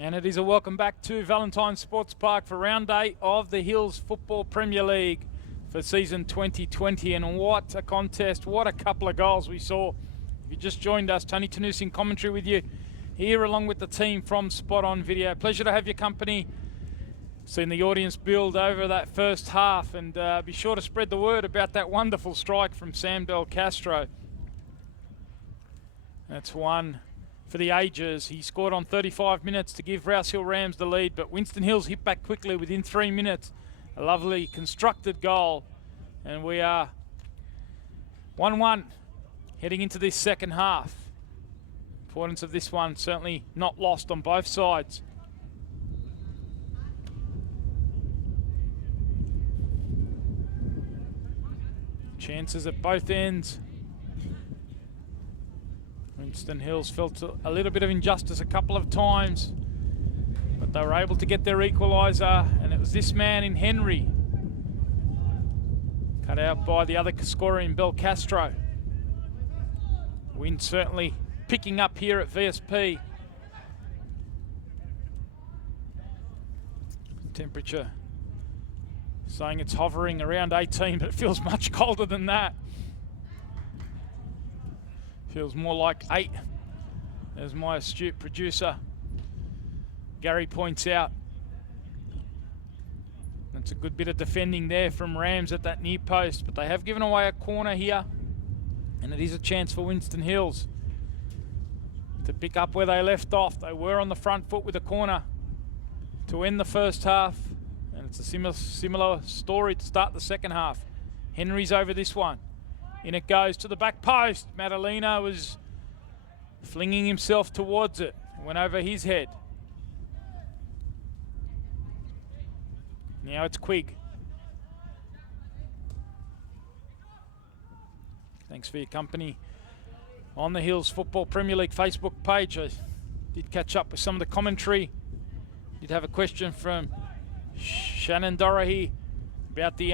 And it is a welcome back to Valentine Sports Park for round 8 of the Hills Football Premier League for season 2020. And what a contest, what a couple of goals we saw. If you just joined us, Tony Tanus in commentary with you here along with the team from Spot On Video. Pleasure to have your company. Seen the audience build over that first half, and be sure to spread the word about that wonderful strike from Sam Belcastro. That's one for the ages. He scored on 35 minutes to give Rouse Hill Rams the lead, but Winston Hills hit back quickly within 3 minutes. A lovely constructed goal, and we are 1-1 heading into this second half. Importance of this one certainly not lost on both sides. Chances at both ends. Winston Hills felt a little bit of injustice a couple of times, but they were able to get their equaliser, and it was this man in Henry, cut out by the other scorer in Belcastro. Wind certainly picking up here at VSP. Temperature saying it's hovering around 18, but it feels much colder than that. Feels more like 8, as my astute producer Gary points out. That's a good bit of defending there from Rams at that near post, but they have given away a corner here, and it is a chance for Winston Hills to pick up where they left off. They were on the front foot with a corner to end the first half, and it's a similar story to start the second half. Henry's over this one. In it goes to the back post. Madalena was flinging himself towards it. Went over his head. Now it's Quigg. Thanks for your company on the Hills Football Premier League Facebook page. I did catch up with some of the commentary. Did have a question from Shannon Dorahy about the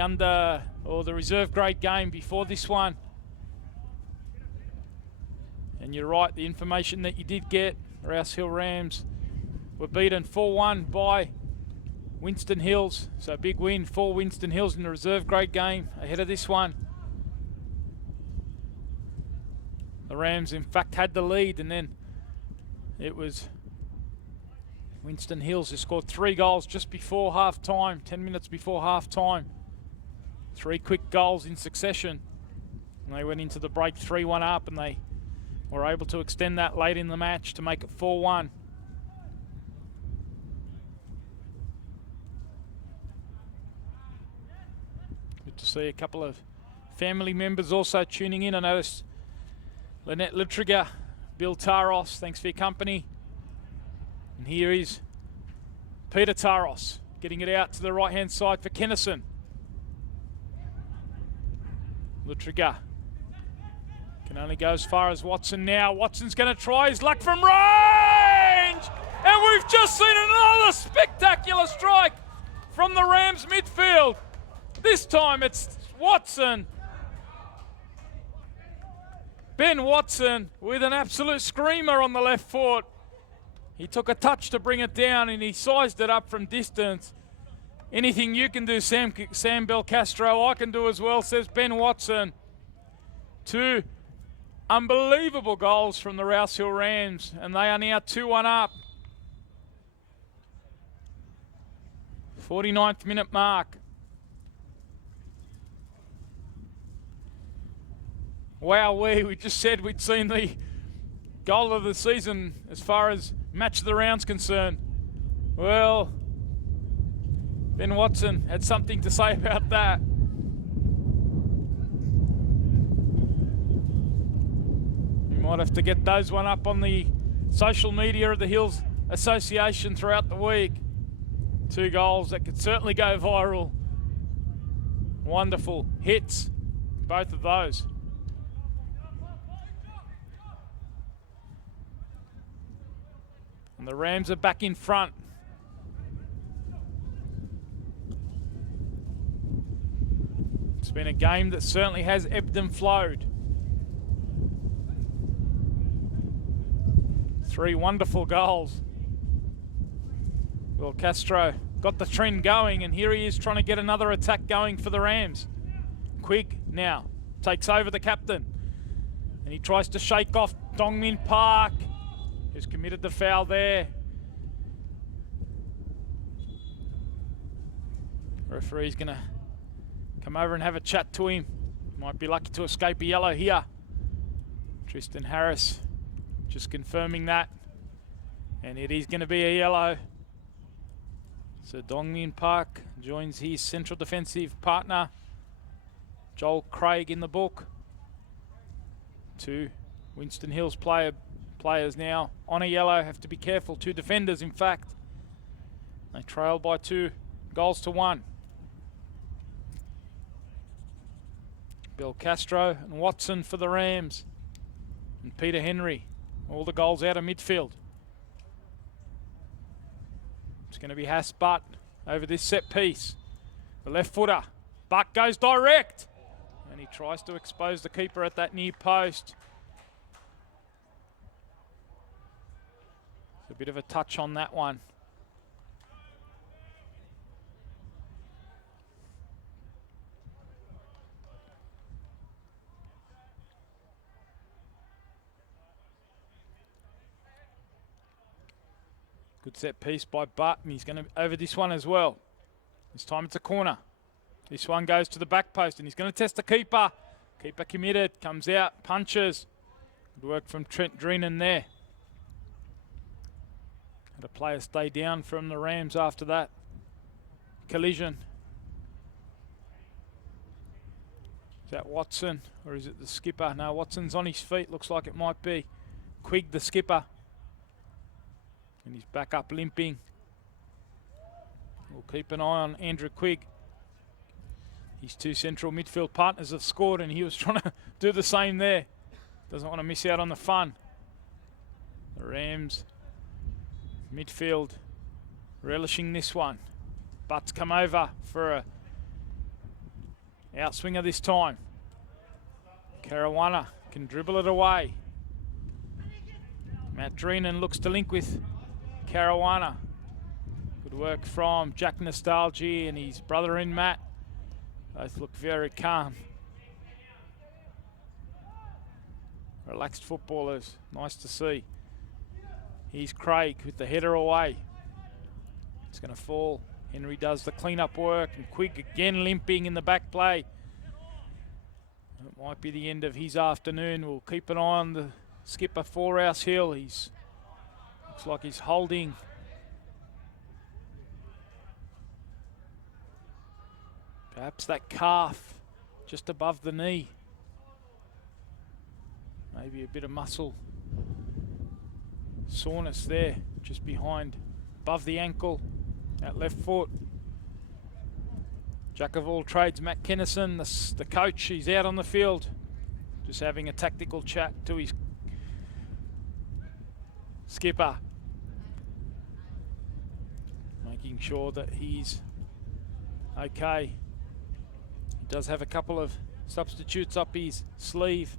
the reserve grade game before this one. And you're right, the information that you did get, Rouse Hill Rams were beaten 4-1 by Winston Hills. So big win for Winston Hills in the reserve grade game ahead of this one. The Rams in fact had the lead, and then it was Winston Hills who scored 3 goals just before half time, 10 minutes before half time. 3 quick goals in succession. And they went into the break 3-1 up, and they were able to extend that late in the match to make it 4-1. Good to see a couple of family members also tuning in. I noticed Lynette Littriger, Bill Taros, thanks for your company. And here is Peter Taros getting it out to the right-hand side for Kennison. Littriger can only go as far as Watson now. Watson's going to try his luck from range! And we've just seen another spectacular strike from the Rams midfield. This time it's Watson. Ben Watson with an absolute screamer on the left foot. He took a touch to bring it down, and he sized it up from distance. Anything you can do, Sam Belcastro, I can do as well, says Ben Watson. 2 unbelievable goals from the Rouse Hill Rams, and they are now 2-1 up. 49th minute mark. Wow, we just said we'd seen the goal of the season as far as match of the round's concerned. Well, Ben Watson had something to say about that. You might have to get those one up on the social media of the Hills Association throughout the week. 2 goals that could certainly go viral. Wonderful hits, both of those. And the Rams are back in front. It's been a game that certainly has ebbed and flowed. 3 wonderful goals Well, Castro got the trend going, and here he is trying to get another attack going for the Rams. Quigg now takes over the captain, and he tries to shake off Dongmin Park, who's committed the foul there. Referee's going to come over and have a chat to him. Might be lucky to escape a yellow here. Tristan Harris just confirming that. And it is going to be a yellow. So Dongmin Park joins his central defensive partner, Joel Craig, in the book. Two Winston Hills players now on a yellow. Have to be careful. Two defenders, in fact. They trail by 2-1. Bill Castro and Watson for the Rams. And Peter Henry. All the goals out of midfield. It's going to be Haas Butt over this set piece. The left footer. Butt goes direct. And he tries to expose the keeper at that near post. It's a bit of a touch on that one. Good set piece by Butt, and he's going to over this one as well. This time it's a corner. This one goes to the back post, and he's going to test the keeper. Keeper committed, comes out, punches. Good work from Trent Dreenan there. Had a player stay down from the Rams after that collision. Is that Watson, or is it the skipper? No, Watson's on his feet. Looks like it might be Quigg, the skipper. And he's back up limping. We'll keep an eye on Andrew Quigg. His two central midfield partners have scored, and he was trying to do the same there. Doesn't want to miss out on the fun. The Rams midfield relishing this one. Butt's come over for a outswinger this time. Caruana can dribble it away. Matt Dreenan looks to link with Caruana. Good work from Jack Nostalgia and his brother-in Matt. Both look very calm. Relaxed footballers, nice to see. Here's Craig with the header away. It's going to fall. Henry does the clean-up work, and Quigg again limping in the back play. It might be the end of his afternoon. We'll keep an eye on the skipper for Rouse Hill. He's looks like he's holding. Perhaps that calf just above the knee. Maybe a bit of muscle soreness there, just behind, above the ankle, that left foot. Jack of all trades, Matt Kennison, the coach, he's out on the field, just having a tactical chat to his skipper, making sure that he's okay. He does have a couple of substitutes up his sleeve.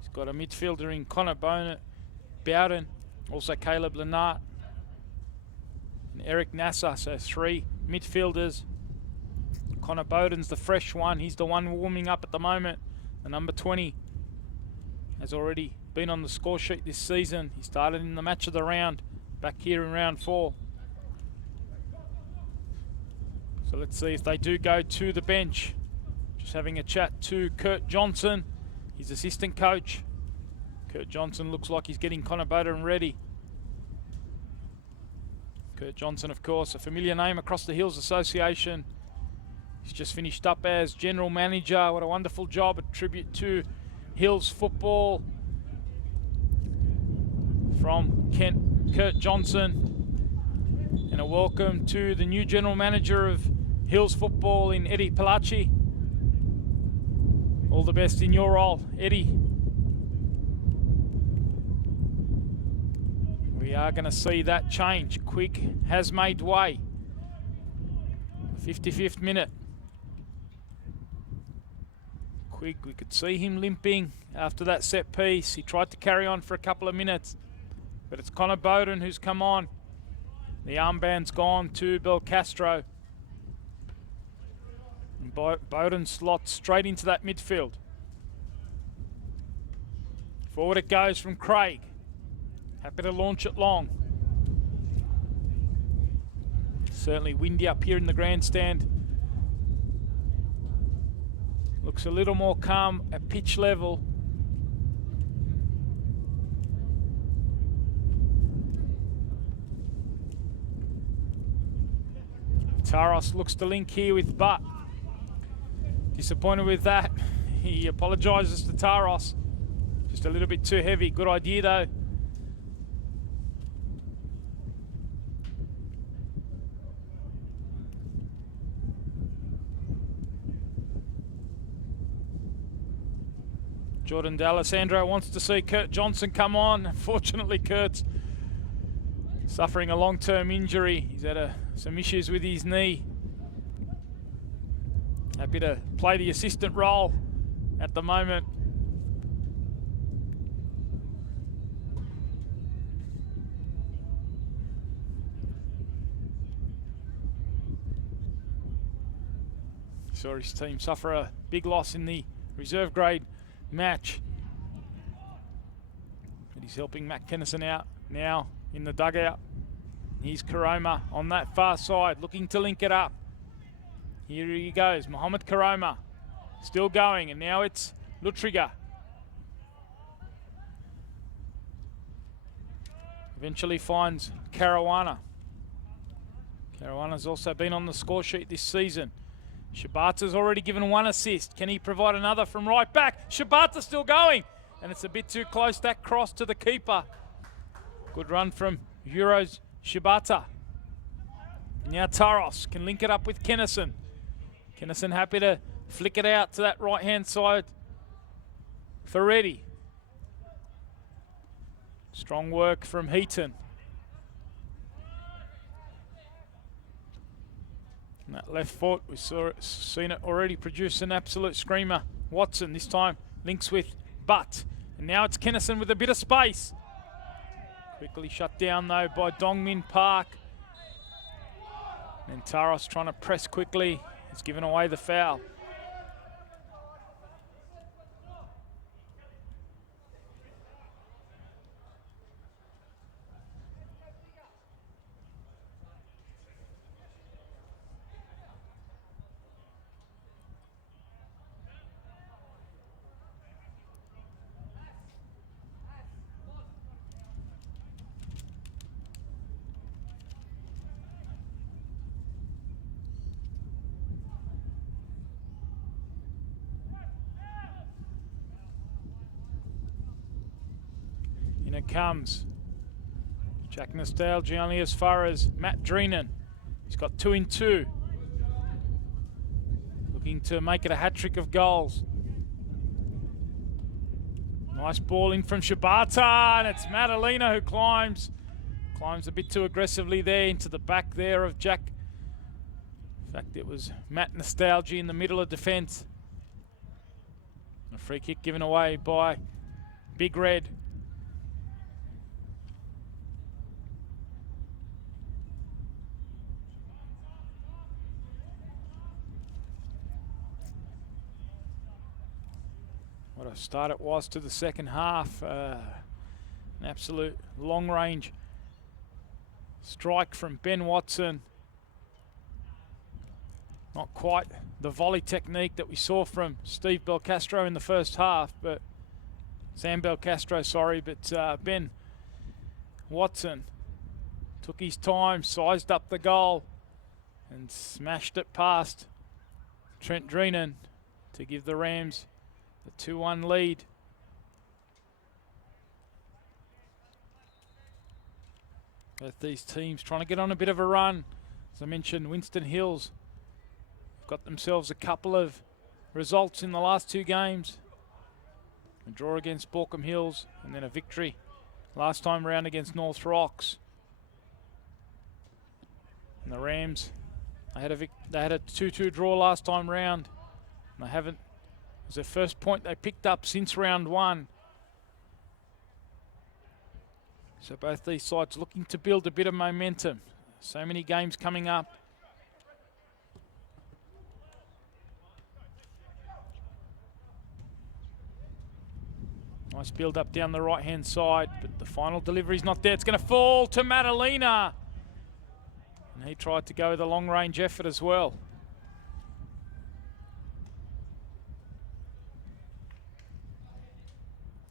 He's got a midfielder in Connor Bowden, also Caleb Lenart and Eric Nasser, so 3 midfielders. Connor Bowden's the fresh one. He's the one warming up at the moment. The number 20 has already been on the score sheet this season. He started in the match of the round, back here in round 4. So let's see if they do go to the bench. Just having a chat to Kurt Johnson, his assistant coach. Kurt Johnson looks like he's getting Connor Bowden ready. Kurt Johnson, of course, a familiar name across the Hills Association. He's just finished up as general manager. What a wonderful job. A tribute to Hills football from Kurt Johnson. And a welcome to the new general manager of Hills football in Eddie Palachi. All the best in your role, Eddie. We are going to see that change. Quigg has made way. 55th minute. Quigg, we could see him limping after that set piece. He tried to carry on for a couple of minutes, but it's Connor Bowden who's come on. The armband's gone to Belcastro. And Bowden slots straight into that midfield. Forward it goes from Craig. Happy to launch it long. Certainly windy up here in the grandstand. Looks a little more calm at pitch level. Taros looks to link here with Butt. Disappointed with that. He apologises to Taros. Just a little bit too heavy. Good idea though. Jordan D'Alessandro wants to see Kurt Johnson come on. Unfortunately, Kurt's suffering a long-term injury. He's had some issues with his knee. Happy to play the assistant role at the moment. Saw his team suffer a big loss in the reserve grade match. But he's helping Matt Kennison out now in the dugout. Here's Karoma on that far side, looking to link it up. Here he goes, Mohamed Karoma, still going, and now it's Lutriga. Eventually finds Caruana. Caruana's also been on the score sheet this season. Shibata's already given 1 assist. Can he provide another from right back? Shibata's still going, and it's a bit too close, that cross to the keeper. Good run from Euros Shibata. Now Taros can link it up with Kennison. Kennison happy to flick it out to that right-hand side for Reddy. Strong work from Heaton. And that left foot, we've seen it already produce an absolute screamer. Watson this time links with Butt. And now it's Kennison with a bit of space. Quickly shut down though by Dongmin Park. And Taros trying to press quickly. He's given away the foul. In it comes. Jack Nostalgia only as far as Matt Dreenan. He's got 2 in 2. Looking to make it a hat-trick of goals. Nice ball in from Shibata, and it's Madalena who climbs. Climbs a bit too aggressively there into the back there of Jack. In fact, it was Matt Nostalgia in the middle of defence. A free kick given away by Big Red. What a start it was to the second half. An absolute long-range strike from Ben Watson. Not quite the volley technique that we saw from Steve Belcastro in the first half, but Sam Belcastro, sorry, but Ben Watson took his time, sized up the goal, and smashed it past Trent Dreenan to give the Rams the 2-1 lead. Both these teams trying to get on a bit of a run. As I mentioned, Winston Hills have got themselves a couple of results in the last 2 games. A draw against Borkham Hills and then a victory last time round against North Rocks. And the Rams, they had a 2-2 draw last time round. And they haven't. It was their first point they picked up since round 1. So both these sides looking to build a bit of momentum. So many games coming up. Nice build up down the right-hand side, but the final delivery's not there. It's going to fall to Madalena. And he tried to go with a long-range effort as well.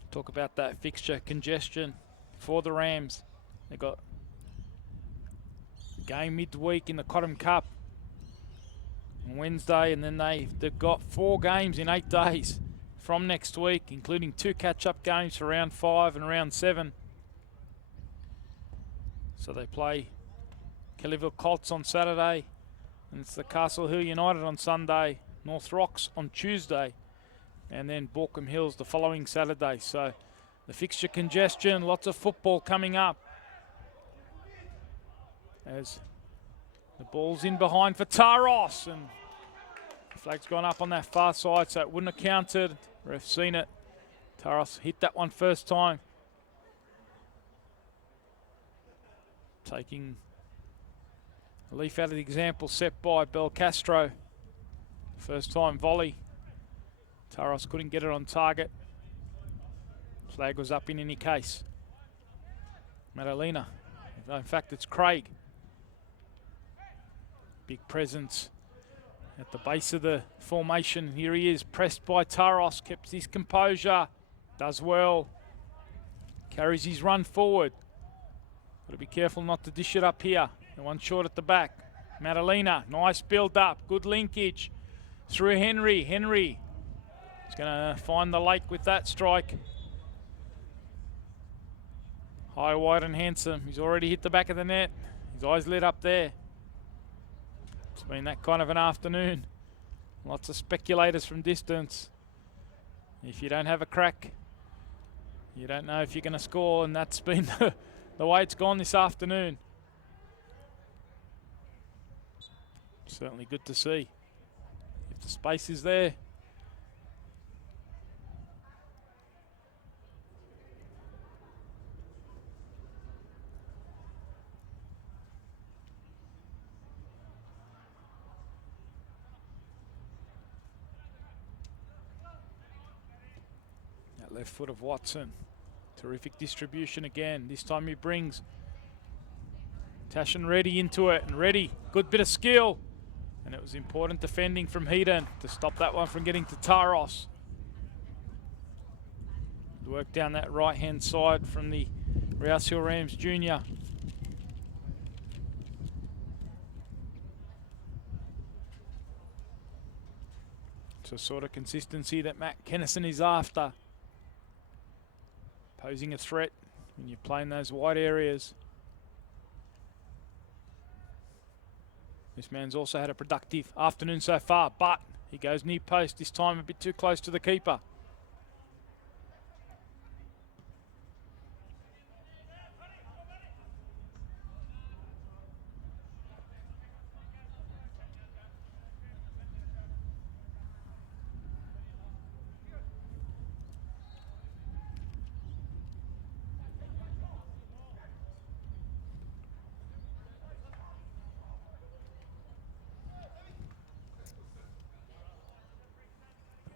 Talk about that fixture congestion for the Rams. They got a game midweek in the Cotton Cup on Wednesday, and then they've got 4 games in 8 days from next week, including 2 catch-up games for round 5 and round 7. So they play Kellyville Colts on Saturday, and it's the Castle Hill United on Sunday, North Rocks on Tuesday, and then Borkham Hills the following Saturday. So the fixture congestion, lots of football coming up. As the ball's in behind for Taros, and the flag's gone up on that far side, so it wouldn't have counted. Ref seen it. Taros hit that one first time. Taking a leaf out of the example set by Belcastro. First time volley. Taros couldn't get it on target. Flag was up in any case. Madalena. In fact, it's Craig. Big presence at the base of the formation. Here he is, pressed by Taros, keeps his composure, does well, carries his run forward. Got to be careful not to dish it up here. And one short at the back. Madalena, nice build up, good linkage through Henry. Henry is going to find the lake with that strike. High, wide and handsome. He's already hit the back of the net. His eyes lit up there. It's been that kind of an afternoon. Lots of speculators from distance. If you don't have a crack, you don't know if you're going to score, and that's been the way it's gone this afternoon. Certainly good to see. If the space is there. Left foot of Watson. Terrific distribution again. This time he brings Tashan Reddy into it. And Reddy, good bit of skill. And it was important defending from Heaton to stop that one from getting to Taros. Work down that right-hand side from the Rouse Hill Rams Junior. It's a sort of consistency that Matt Kennison is after. Posing a threat when you're playing those wide areas. This man's also had a productive afternoon so far, but he goes near post, this time a bit too close to the keeper.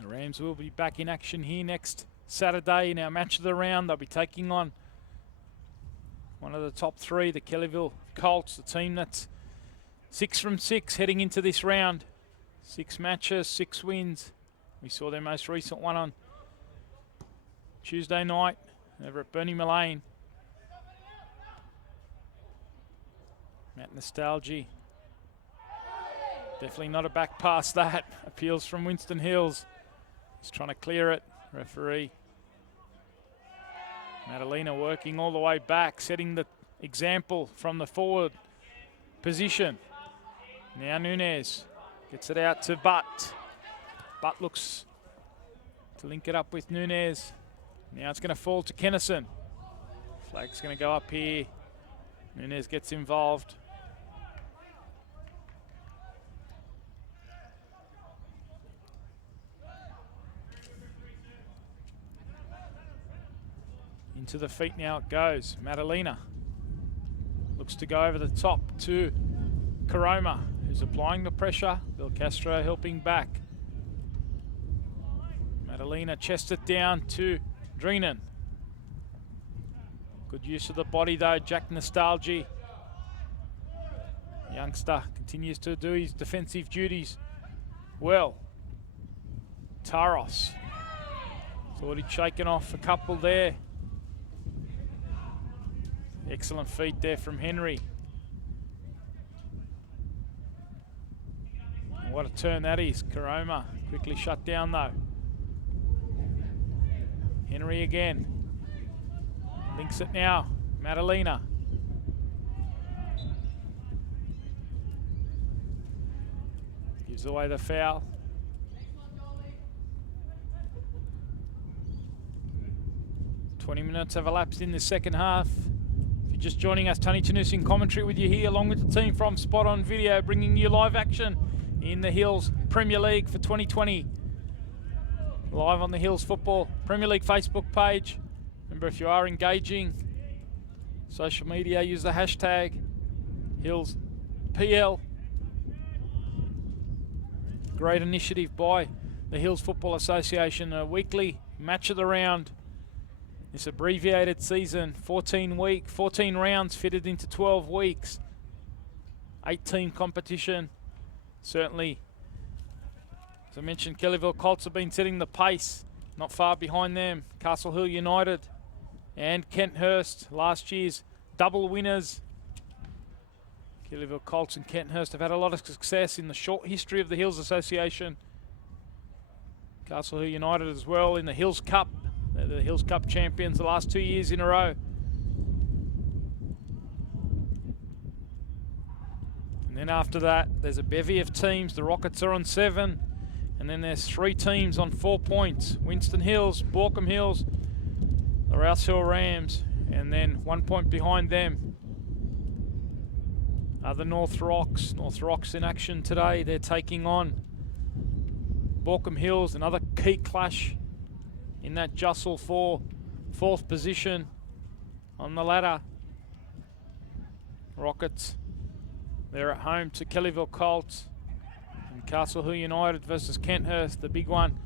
The Rams will be back in action here next Saturday in our match of the round. They'll be taking on one of the top 3, the Kellyville Colts, the team that's 6 from 6 heading into this round. 6 matches, 6 wins. We saw their most recent one on Tuesday night over at Bernie Mullane. Matt Nostalgia. Definitely not a back pass that. Appeals from Winston Hills. He's trying to clear it. Referee. Madalena working all the way back, setting the example from the forward position. Now Nunez gets it out to Butt. Butt looks to link it up with Nunez. Now it's going to fall to Kennison. Flag's going to go up here. Nunez gets involved. Into the feet now it goes. Madalena. looks to go over the top to Caroma, who's applying the pressure. Bill Castro helping back. Madalena chests it down to Dreenan. Good use of the body though, Jack Nostalgia. Youngster continues to do his defensive duties well. Taros. Thought he'd shaken off a couple there. Excellent feed there from Henry. What a turn that is. Caroma quickly shut down though. Henry again. Links it now. Madalena. Gives away the foul. "20 minutes have elapsed in the second half. If you're just joining us, Tony Tanus in commentary with you here, along with the team from Spot On Video, bringing you live action in the Hills Premier League for 2020. Live on the Hills Football Premier League Facebook page. Remember, if you are engaging social media, use the hashtag HillsPL. Great initiative by the Hills Football Association, a weekly match of the round. This abbreviated season, 14 rounds fitted into 12 weeks. 8-team competition. Certainly, as I mentioned, Kellyville Colts have been setting the pace. Not far behind them, Castle Hill United and Kenthurst, last year's double winners. Kellyville Colts and Kenthurst have had a lot of success in the short history of the Hills Association. Castle Hill United as well in the Hills Cup. They're the Hills Cup champions the last 2 years in a row. And then after that, there's a bevy of teams. The Rockets are on 7. And then there's 3 teams on 4 points. Winston Hills, Borkham Hills, the Rouse Hill Rams, and then 1 point behind them are the North Rocks. North Rocks in action today. They're taking on Borkham Hills, another key clash in that jostle for 4th position on the ladder. Rockets, they're at home to Kellyville Colts. And Castle Hill United versus Kenthurst, the big one.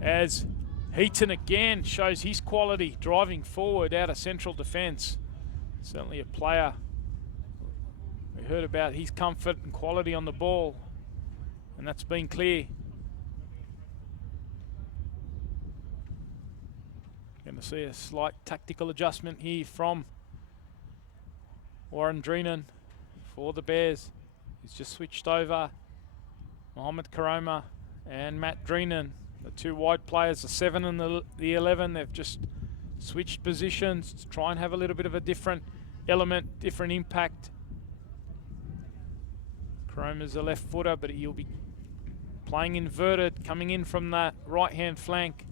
As Heaton again shows his quality driving forward out of central defence. Certainly a player. We heard about his comfort and quality on the ball, and that's been clear. Going to see a slight tactical adjustment here from Warren Dreenan for the Bears. He's just switched over Mohammed Caroma and Matt Dreenan, the 2 wide players, the 7 and the 11. They've just switched positions to try and have a little bit of a different element, different impact. Caroma's a left footer, but he'll be playing inverted, coming in from that right-hand flank.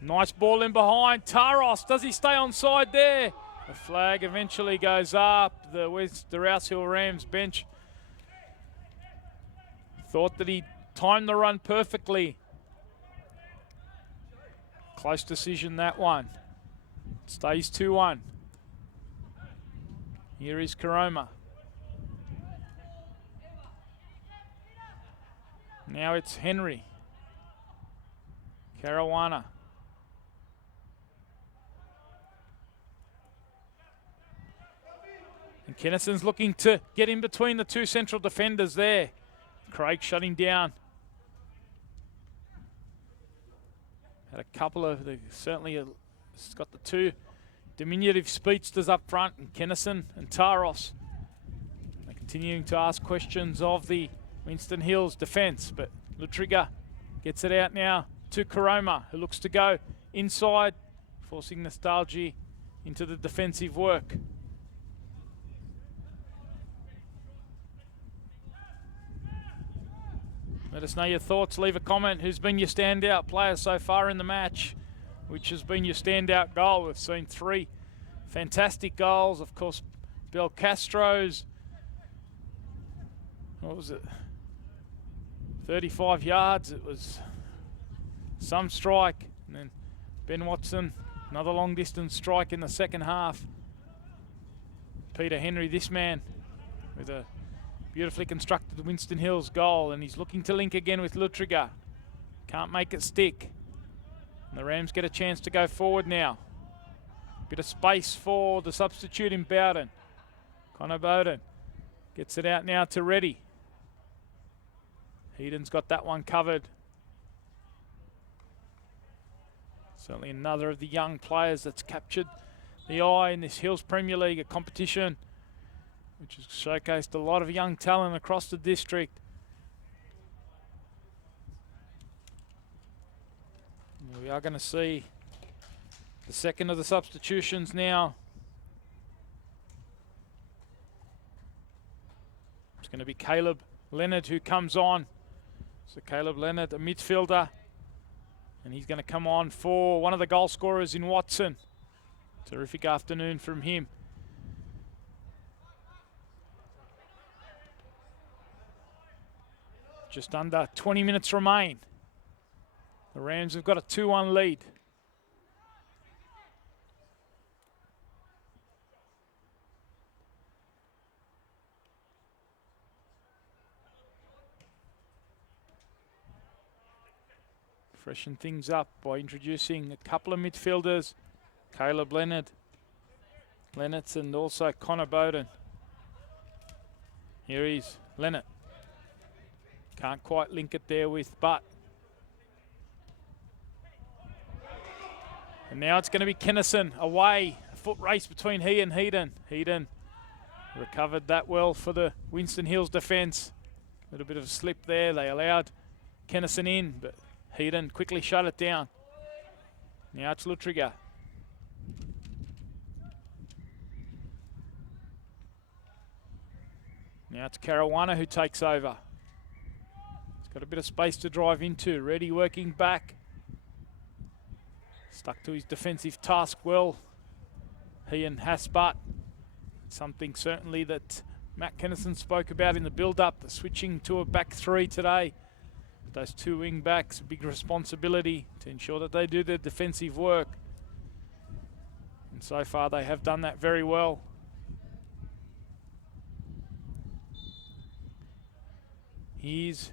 Nice ball in behind. Taros, does he stay onside there? The flag eventually goes up. The Rouse Hill Rams bench thought that he timed the run perfectly. Close decision, that one. It stays 2-1. Here is Caroma. Now it's Henry. Caruana. And Kennison's looking to get in between the 2 central defenders there. Craig shutting down. Had a couple of, certainly it's got the 2 diminutive speedsters up front, and Kennison and Taros. They're continuing to ask questions of the Winston Hills defence, but Lutriga gets it out now to Caroma, who looks to go inside, forcing Nostalgia into the defensive work. Let us know your thoughts. Leave a comment. Who's been your standout player so far in the match? Which has been your standout goal? We've seen 3 fantastic goals. Of course, Bill Castro's, what was it? 35 yards. It was some strike. And then Ben Watson Another long distance strike in the second half. Peter Henry, this man, with a beautifully constructed Winston Hills goal, and he's looking to link again with Lutriger. Can't make it stick. And the Rams get a chance to go forward now. Bit of space for the substitute in Bowden. Connor Bowden gets it out now to Reddy. Heaton's got that one covered. Certainly another of the young players that's captured the eye in this Hills Premier League, a competition which has showcased a lot of young talent across the district. We are going to see the second of the substitutions now. It's going to be Caleb Leonard who comes on. So Caleb Leonard, a midfielder, and he's going to come on for one of the goal scorers in Watson. Terrific afternoon from him. Just under 20 minutes remain. The Rams have got a 2-1 lead. Freshen things up by introducing a couple of midfielders. Caleb Leonard, and also Connor Bowden. Here he's Leonard. Can't quite link it there with Butt. And now it's going to be Kennison away. A foot race between he and Heaton. Heaton recovered that well for the Winston Hills defence. A little bit of a slip there. They allowed Kennison in, but Heaton quickly shut it down. Now it's Lutriger. Now it's Caruana who takes over. He's got a bit of space to drive into. Reddy working back. Stuck to his defensive task well. He and Hasbutt. Something certainly that Matt Kennison spoke about in the build-up, the switching to a back three today. Those two wing backs, a big responsibility to ensure that they do their defensive work. And so far they have done that very well. Here's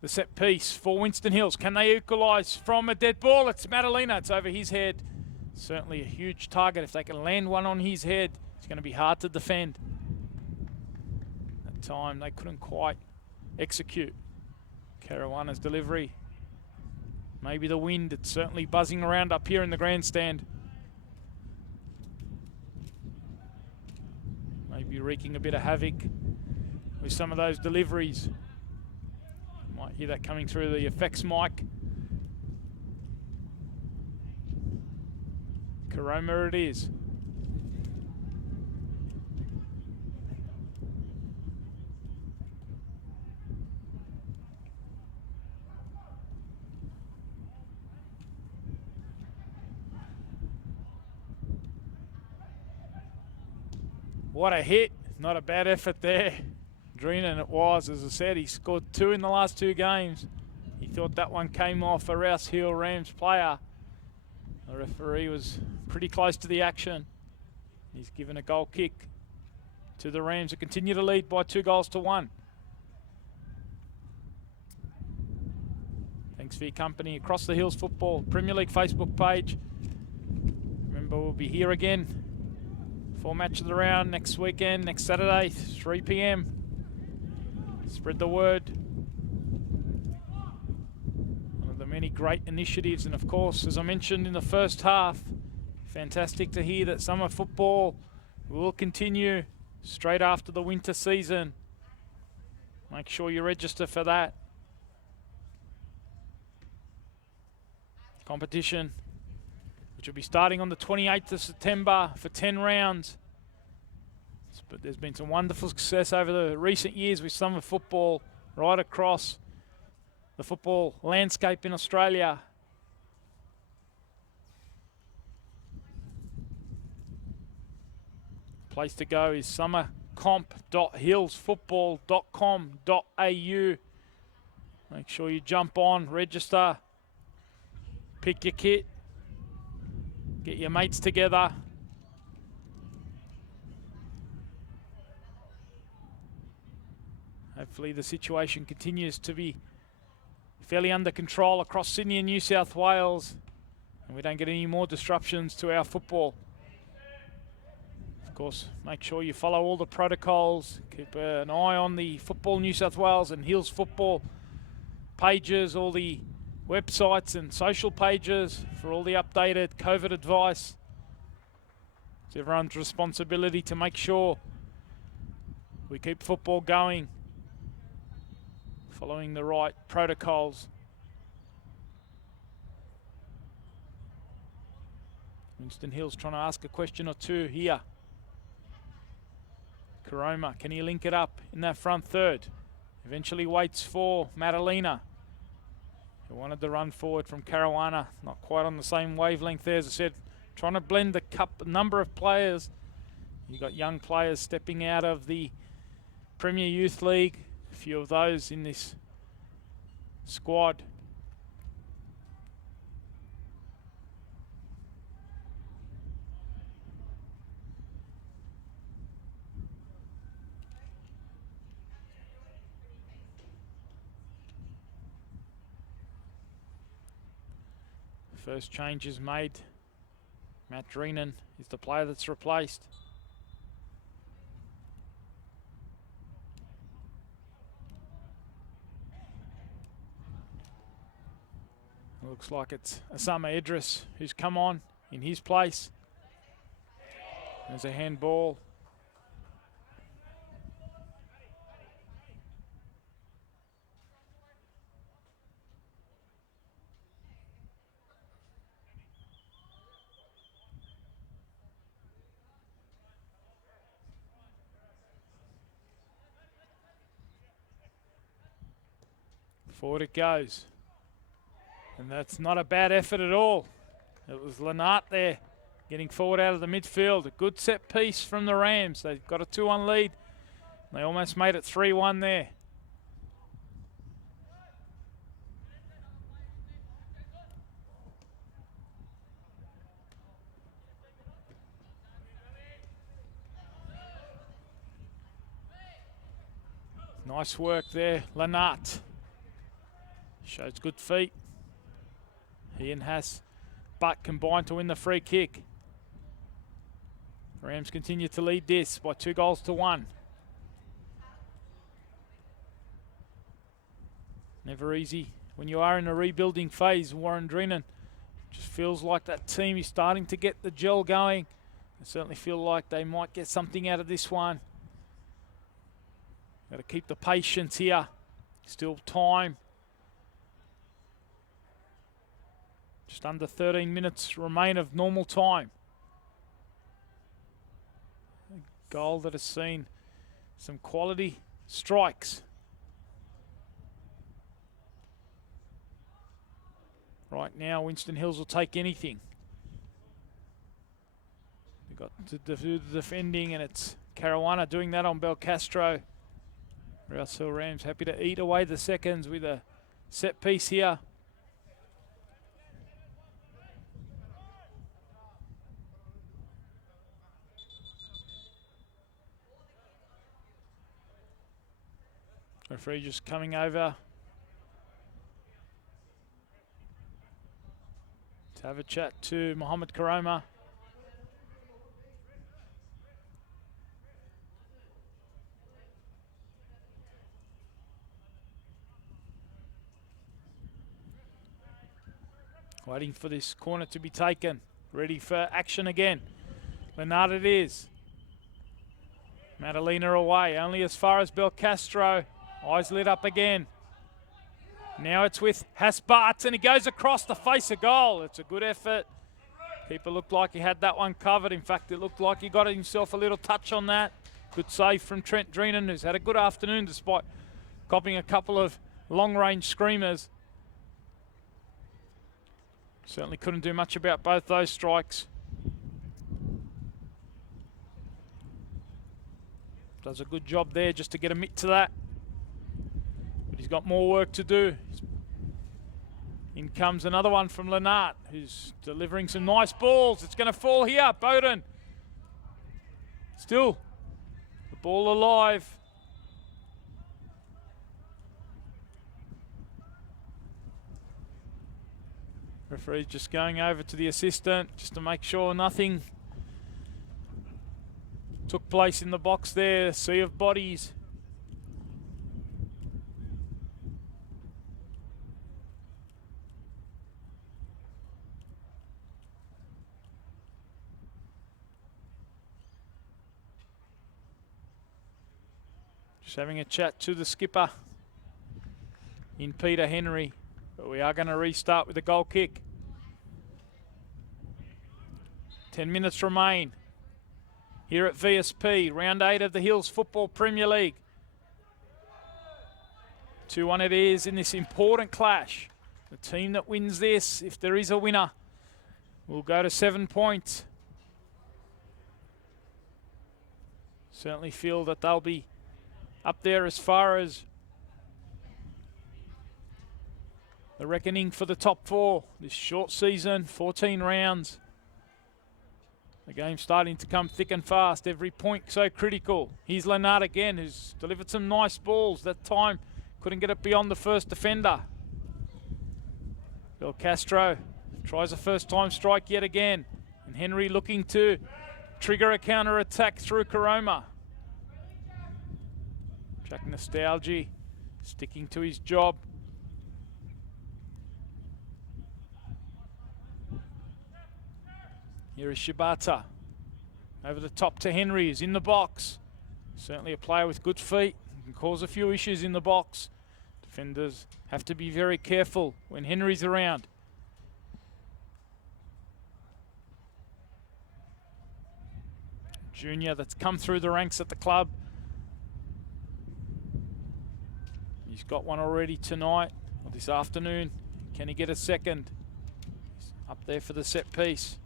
the set piece for Winston Hills. Can they equalise from a dead ball? It's Madalena. It's over his head. Certainly a huge target. If they can land one on his head, it's going to be hard to defend. That time they couldn't quite execute. Caruana's delivery. Maybe the wind. It's certainly buzzing around up here in the grandstand. Maybe wreaking a bit of havoc with some of those deliveries. Might hear that coming through the effects mic. Karoma it is. What a hit. Not a bad effort there. Dreenan it was, as I said, he scored 2 in the last 2 games. He thought that one came off a Rouse Hill Rams player. The referee was pretty close to the action. He's given a goal kick to the Rams, who continue to lead by 2-1. Thanks for your company across the Hills Football Premier League Facebook page. Remember, we'll be here again for Match of the Round next weekend, next Saturday, 3 p.m. Spread the word. One of the many great initiatives, and of course, as I mentioned in the first half, fantastic to hear that summer football will continue straight after the winter season. Make sure you register for that. Competition, which will be starting on the 28th of September for 10 rounds. But there's been some wonderful success over the recent years with summer football right across the football landscape in Australia. Place to go is summercomp.hillsfootball.com.au. Make sure you jump on, register, pick your kit. Get your mates together. Hopefully the situation continues to be fairly under control across Sydney and New South Wales, and we don't get any more disruptions to our football. Of course, make sure you follow all the protocols. Keep an eye on the Football New South Wales and Hills Football pages, all the websites and social pages for all the updated COVID advice. It's everyone's responsibility to make sure we keep football going, following the right protocols. Winston Hill's trying to ask a question or two here. Karoma, can he link it up in that front third? Eventually waits for Madalena, who wanted the run forward from Caruana. Not quite on the same wavelength there, as I said. Trying to blend the number of players. You've got young players stepping out of the Premier Youth League. A few of those in this squad. First change is made. Matt Dreenan is the player that's replaced. Looks like it's Osama Idris who's come on in his place. There's a handball. Forward it goes. And that's not a bad effort at all. It was Lennart there getting forward out of the midfield. A good set piece from the Rams. They've got a 2-1 lead. They almost made it 3-1 there. Nice work there, Lennart. Shows good feet. He and Haas Butt combined to win the free kick. Rams continue to lead this by 2-1. Never easy when you are in a rebuilding phase. Warren Dreenan just feels like that team is starting to get the gel going. I certainly feel like they might get something out of this one. Got to keep the patience here. Still time. Just under 13 minutes remain of normal time. A goal that has seen some quality strikes. Right now, Winston Hills will take anything. They've got to do the defending, and it's Caruana doing that on Belcastro. Rouse Hill Rams happy to eat away the seconds with a set piece here. Referee just coming over to have a chat to Mohammed Karoma. Waiting for this corner to be taken. Ready for action again. Lennart it is. Madalena away, only as far as Belcastro. Eyes lit up again. Now it's with Hasbart, and he goes across to face a goal. It's a good effort. Keeper looked like he had that one covered. In fact, it looked like he got himself a little touch on that. Good save from Trent Dreenan, who's had a good afternoon despite copping a couple of long-range screamers. Certainly couldn't do much about both those strikes. Does a good job there just to get a mitt to that. But he's got more work to do. He's In comes another one from Lennart, who's delivering some nice balls. It's going to fall here. Bowden. Still, the ball alive. Referee just going over to the assistant just to make sure nothing took place in the box there. Sea of bodies. Just having a chat to the skipper in Peter Henry. But we are going to restart with a goal kick. 10 minutes remain here at VSP, round 8 of the Hills Football Premier League. 2-1 it is in this important clash. The team that wins this, if there is a winner, will go to 7 points. Certainly feel that they'll be up there as far as the reckoning for the top 4. This short season, 14 rounds. The game's starting to come thick and fast. Every point so critical. Here's Lennart again, who's delivered some nice balls. That time couldn't get it beyond the first defender. Bill Castro tries a first-time strike yet again. And Henry looking to trigger a counter-attack through Karoma. Jack Nostalgia sticking to his job. Here is Shibata. Over the top to Henry, who's in the box. Certainly a player with good feet. Can cause a few issues in the box. Defenders have to be very careful when Henry's around. Junior that's come through the ranks at the club. He's got one already tonight, or this afternoon. Can he get a second? He's up there for the set piece.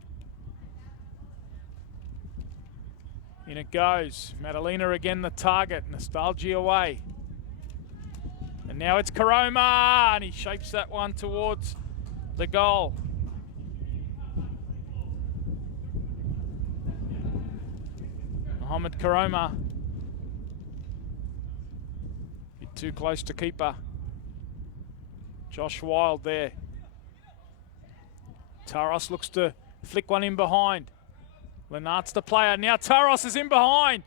In it goes. Madalena again the target. Nostalgia away. And now it's Karoma, and he shapes that one towards the goal. Mohamed Karoma. Bit too close to keeper. Josh Wild there. Taros looks to flick one in behind. Lennart's the player. Now Taros is in behind.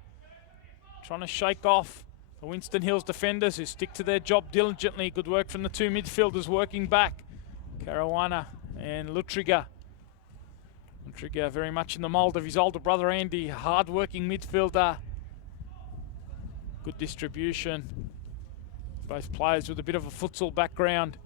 Trying to shake off the Winston Hills defenders who stick to their job diligently. Good work from the two midfielders working back. Caruana and Lutriga. Lutriga very much in the mould of his older brother Andy. Hard-working midfielder. Good distribution. Both players with a bit of a futsal background.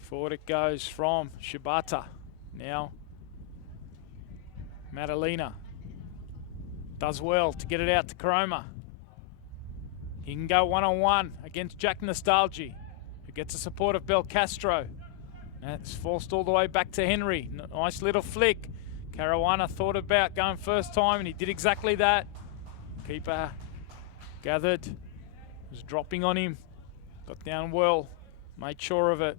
Forward it goes from Shibata. Now Madalena does well to get it out to Karoma. He can go one-on-one against Jack Nostalgia, who gets the support of Bel Castro. That's forced all the way back to Henry. Nice little flick. Caruana thought about going first time, and he did exactly that. Keeper gathered, was dropping on him, got down well, made sure of it.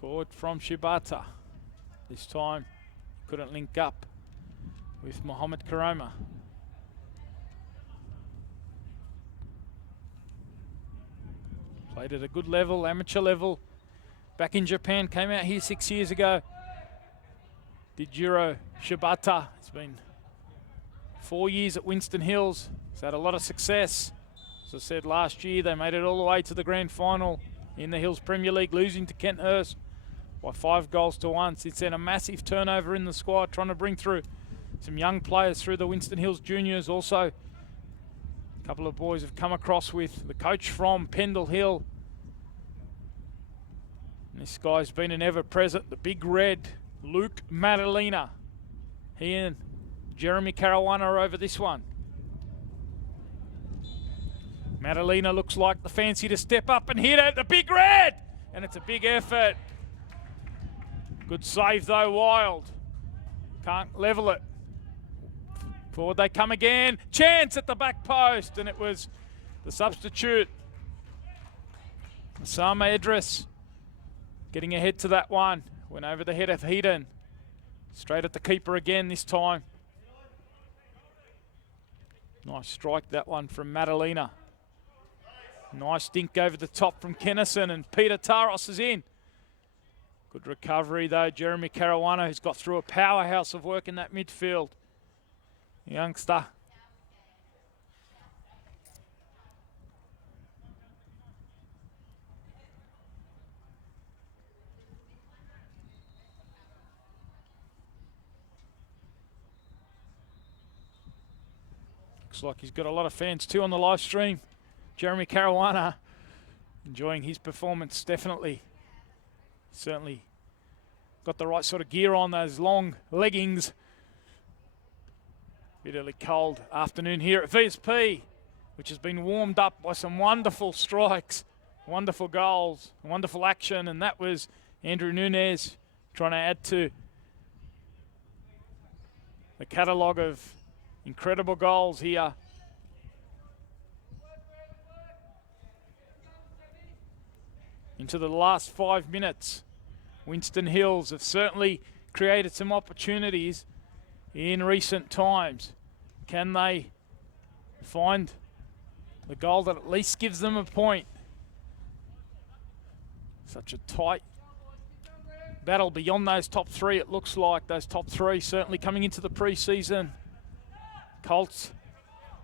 Forward from Shibata. This time couldn't link up with Mohamed Karoma. Played at a good level, amateur level. Back in Japan, came out here 6 years ago. Did Jiro Shibata. It's been 4 years at Winston Hills. He's had a lot of success. As I said, last year they made it all the way to the grand final in the Hills Premier League, losing to Kenthurst by 5-1. Since then, a massive turnover in the squad, trying to bring through some young players through the Winston Hills Juniors. Also, a couple of boys have come across with the coach from Pendle Hill. And this guy's been an ever-present, the Big Red, Luke Madalena. He and Jeremy Caruana are over this one. Madalena looks like the fancy to step up and hit it. The big red! And it's a big effort. Good save though, Wild. Can't level it. Forward they come again. Chance at the back post, and it was the substitute. Osama Idris getting ahead to that one. Went over the head of Heaton. Straight at the keeper again this time. Nice strike that one from Madalena. Nice dink over the top from Kennison, and Peter Taros is in. Good recovery though, Jeremy Caruana, who's got through a powerhouse of work in that midfield. Youngster. Looks like he's got a lot of fans too on the live stream. Jeremy Caruana enjoying his performance, definitely. Certainly got the right sort of gear on, those long leggings. Bitterly cold afternoon here at VSP, which has been warmed up by some wonderful strikes, wonderful goals, wonderful action, and that was Andrew Nunez trying to add to the catalogue of incredible goals here. Into the last 5 minutes, Winston Hills have certainly created some opportunities in recent times. Can they find the goal that at least gives them a point? Such a tight battle beyond those top three, it looks like. Those top three certainly coming into the pre-season. Colts,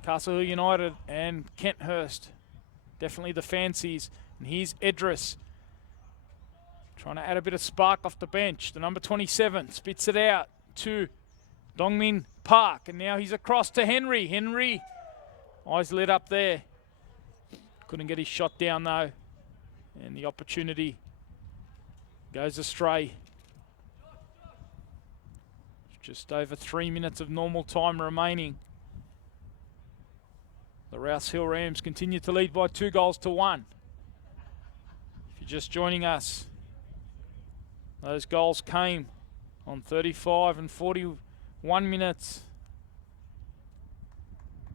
Castle Hill United and Kenthurst. Definitely the fancies. And here's Edris trying to add a bit of spark off the bench. The number 27 spits it out to Dongmin Park. And now he's across to Henry. Henry, eyes lit up there. Couldn't get his shot down though. And the opportunity goes astray. Just over 3 minutes of normal time remaining. The Rouse Hill Rams continue to lead by 2-1. If you're just joining us, those goals came on 35 and 41 minutes.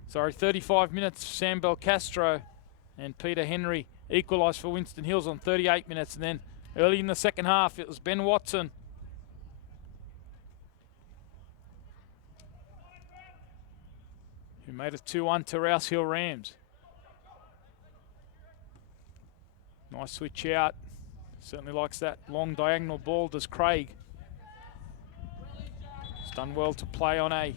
Sorry, 35 minutes, Sam Belcastro and Peter Henry equalised for Winston Hills on 38 minutes. And then early in the second half, it was Ben Watson who made it 2-1 to Rouse Hill Rams. Nice switch out. Certainly likes that long diagonal ball, does Craig. He's done well to play on a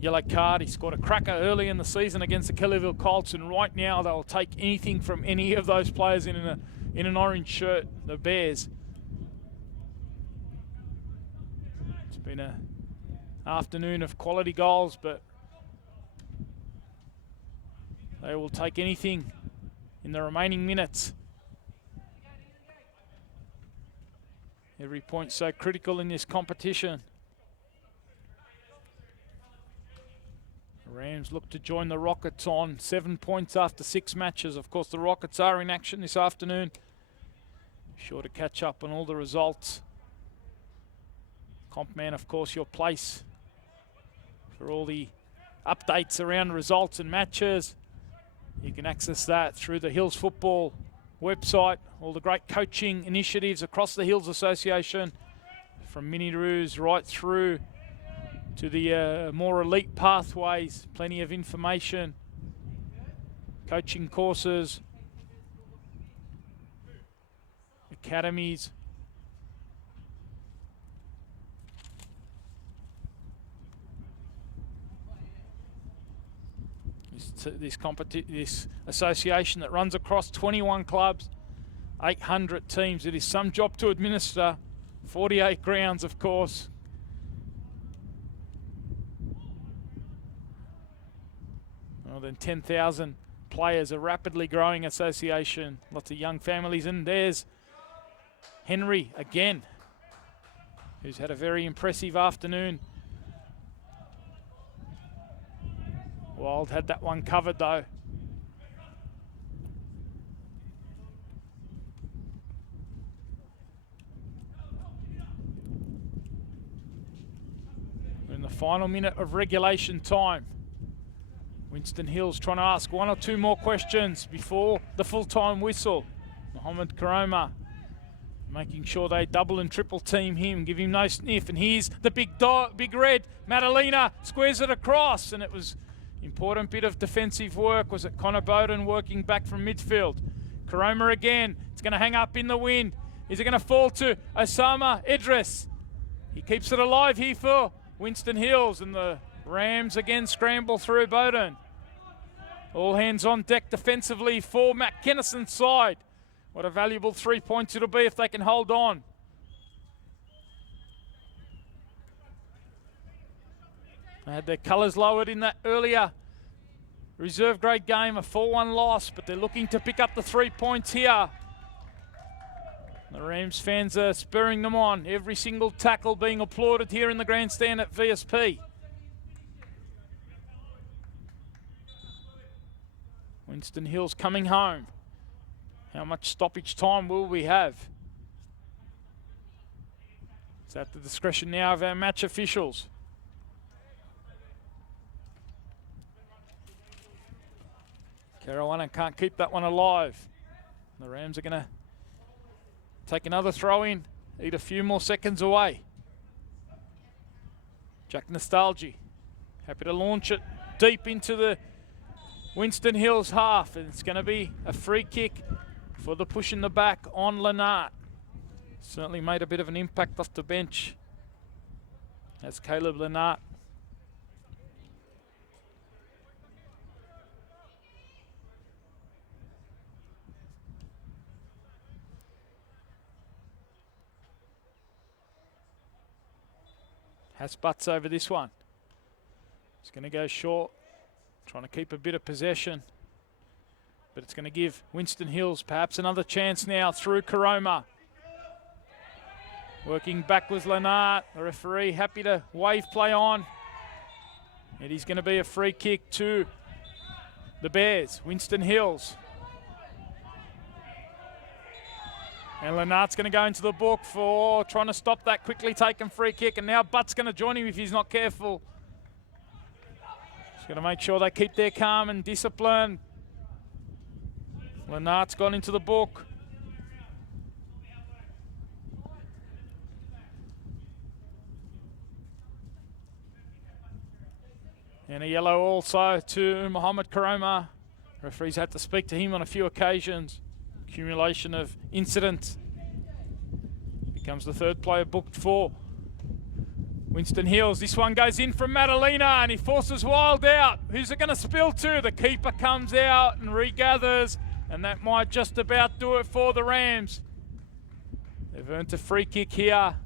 yellow card. He scored a cracker early in the season against the Kellyville Colts, and right now they'll take anything from any of those players in an orange shirt, the Bears. It's been an afternoon of quality goals, but they will take anything in the remaining minutes. Every point so critical in this competition. The Rams look to join the Rockets on 7 points after 6 matches. Of course, the Rockets are in action this afternoon. Sure to catch up on all the results. Comp Man, of course, your place for all the updates around results and matches. You can access that through the Hills Football website. All the great coaching initiatives across the Hills Association, from mini ROUSE right through to the more elite pathways. Plenty of information, coaching courses, academies. This association that runs across 21 clubs, 800 teams. It is some job to administer. 48 grounds, of course. More than 10,000 players, a rapidly growing association. Lots of young families, and there's Henry again. who's had a very impressive afternoon. Wild had that one covered though. In the final minute of regulation time, Winston Hills trying to ask one or two more questions before the full-time whistle. Mohammed Karoma making sure they double and triple team him, give him no sniff. And here's the big red. Madalena squares it across, and it was important bit of defensive work. Was it Connor Bowden working back from midfield? Karoma again. It's going to hang up in the wind. Is it going to fall to Osama Idris? He keeps it alive here for Winston Hills, and the Rams again scramble through Bowden. All hands on deck defensively for Matt Kennison's side. What a valuable 3 points it'll be if they can hold on. They had their colours lowered in that earlier reserve grade game, a 4-1 loss, but they're looking to pick up the 3 points here. The Rams fans are spurring them on. Every single tackle being applauded here in the grandstand at VSP. Winston Hills coming home. How much stoppage time will we have? It's at the discretion now of our match officials. Carolina can't keep that one alive. The Rams are going to take another throw in, eat a few more seconds away. Jack Nostalgie, happy to launch it deep into the Winston Hills half, and it's going to be a free kick for the push in the back on Lennart. Certainly made a bit of an impact off the bench. That's Caleb Lennart. Has butts over this one. It's going to go short, trying to keep a bit of possession. But it's going to give Winston Hills perhaps another chance now through Karoma. Working back with Lennart. The referee happy to wave play on. It is going to be a free kick to the Bears, Winston Hills. And Lennart's going to go into the book for trying to stop that quickly taken free kick. And now Butt's going to join him if he's not careful. He's going to make sure they keep their calm and discipline. Lennart's gone into the book. And a yellow also to Mohammed Karoma. Referees had to speak to him on a few occasions. Accumulation of incidents. Becomes the third player booked for Winston Hills. This one goes in from Madalena, and he forces Wild out. Who's it going to spill to? The keeper comes out and regathers, and that might just about do it for the Rams. They've earned a free kick here. A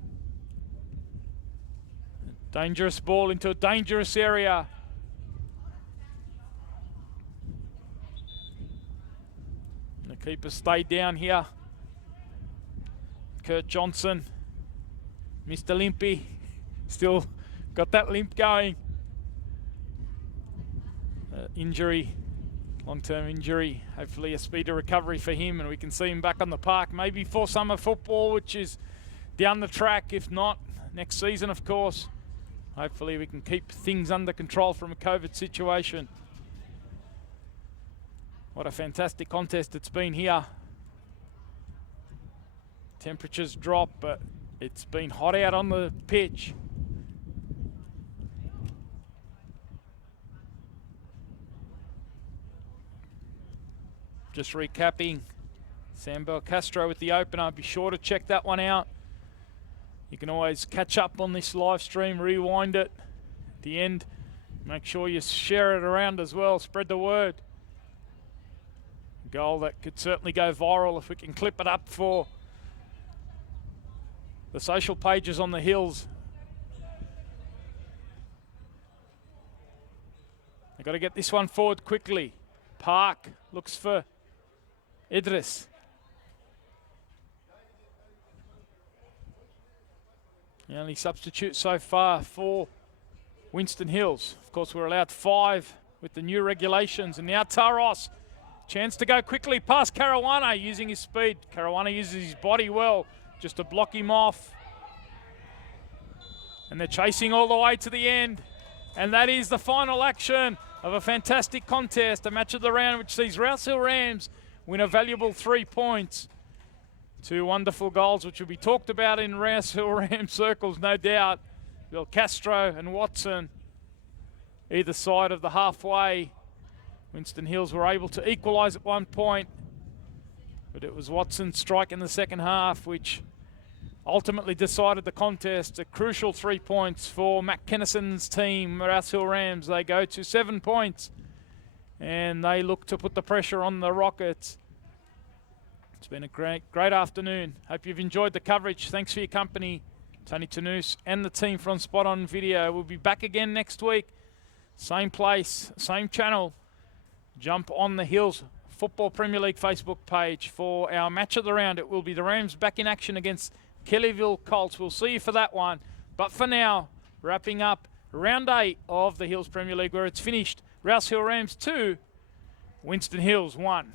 dangerous ball into a dangerous area. The keeper stayed down here. Kurt Johnson, Mr. Limpy, still got that limp going. Injury, long-term injury. Hopefully a speedy recovery for him, and we can see him back on the park, maybe for summer football, which is down the track. If not, next season, of course. Hopefully we can keep things under control from a COVID situation. What a fantastic contest it's been here. Temperatures drop, but it's been hot out on the pitch. Just recapping, Sam Belcastro with the opener. Be sure to check that one out. You can always catch up on this live stream, rewind it at the end. Make sure you share it around as well, spread the word. Goal that could certainly go viral if we can clip it up for the social pages on the Hills. They've got to get this one forward quickly. Park looks for Idris. The only substitute so far for Winston Hills. Of course, we're allowed 5 with the new regulations. And now Taros, chance to go quickly past Caruana using his speed. Caruana uses his body well just to block him off. And they're chasing all the way to the end. And that is the final action of a fantastic contest, a match of the round which sees Rouse Hill Rams win a valuable 3 points. 2 wonderful goals which will be talked about in Rouse Hill Rams circles, no doubt. Bill Castro and Watson either side of the halfway. Winston Hills were able to equalise at 1 point, but it was Watson's strike in the second half which ultimately decided the contest. A crucial 3 points for Matt Kennison's team, Rouse Hill Rams. They go to 7 points and they look to put the pressure on the Rockets. It's been a great afternoon. Hope you've enjoyed the coverage. Thanks for your company, Tony Tanous and the team from Spot On Video. We'll be back again next week. Same place, same channel. Jump on the Hills Football Premier League Facebook page for our match of the round. It will be the Rams back in action against Kellyville Colts. We'll see you for that one. But for now, wrapping up round 8 of the Hills Premier League, where it's finished Rouse Hill Rams 2, Winston Hills 1.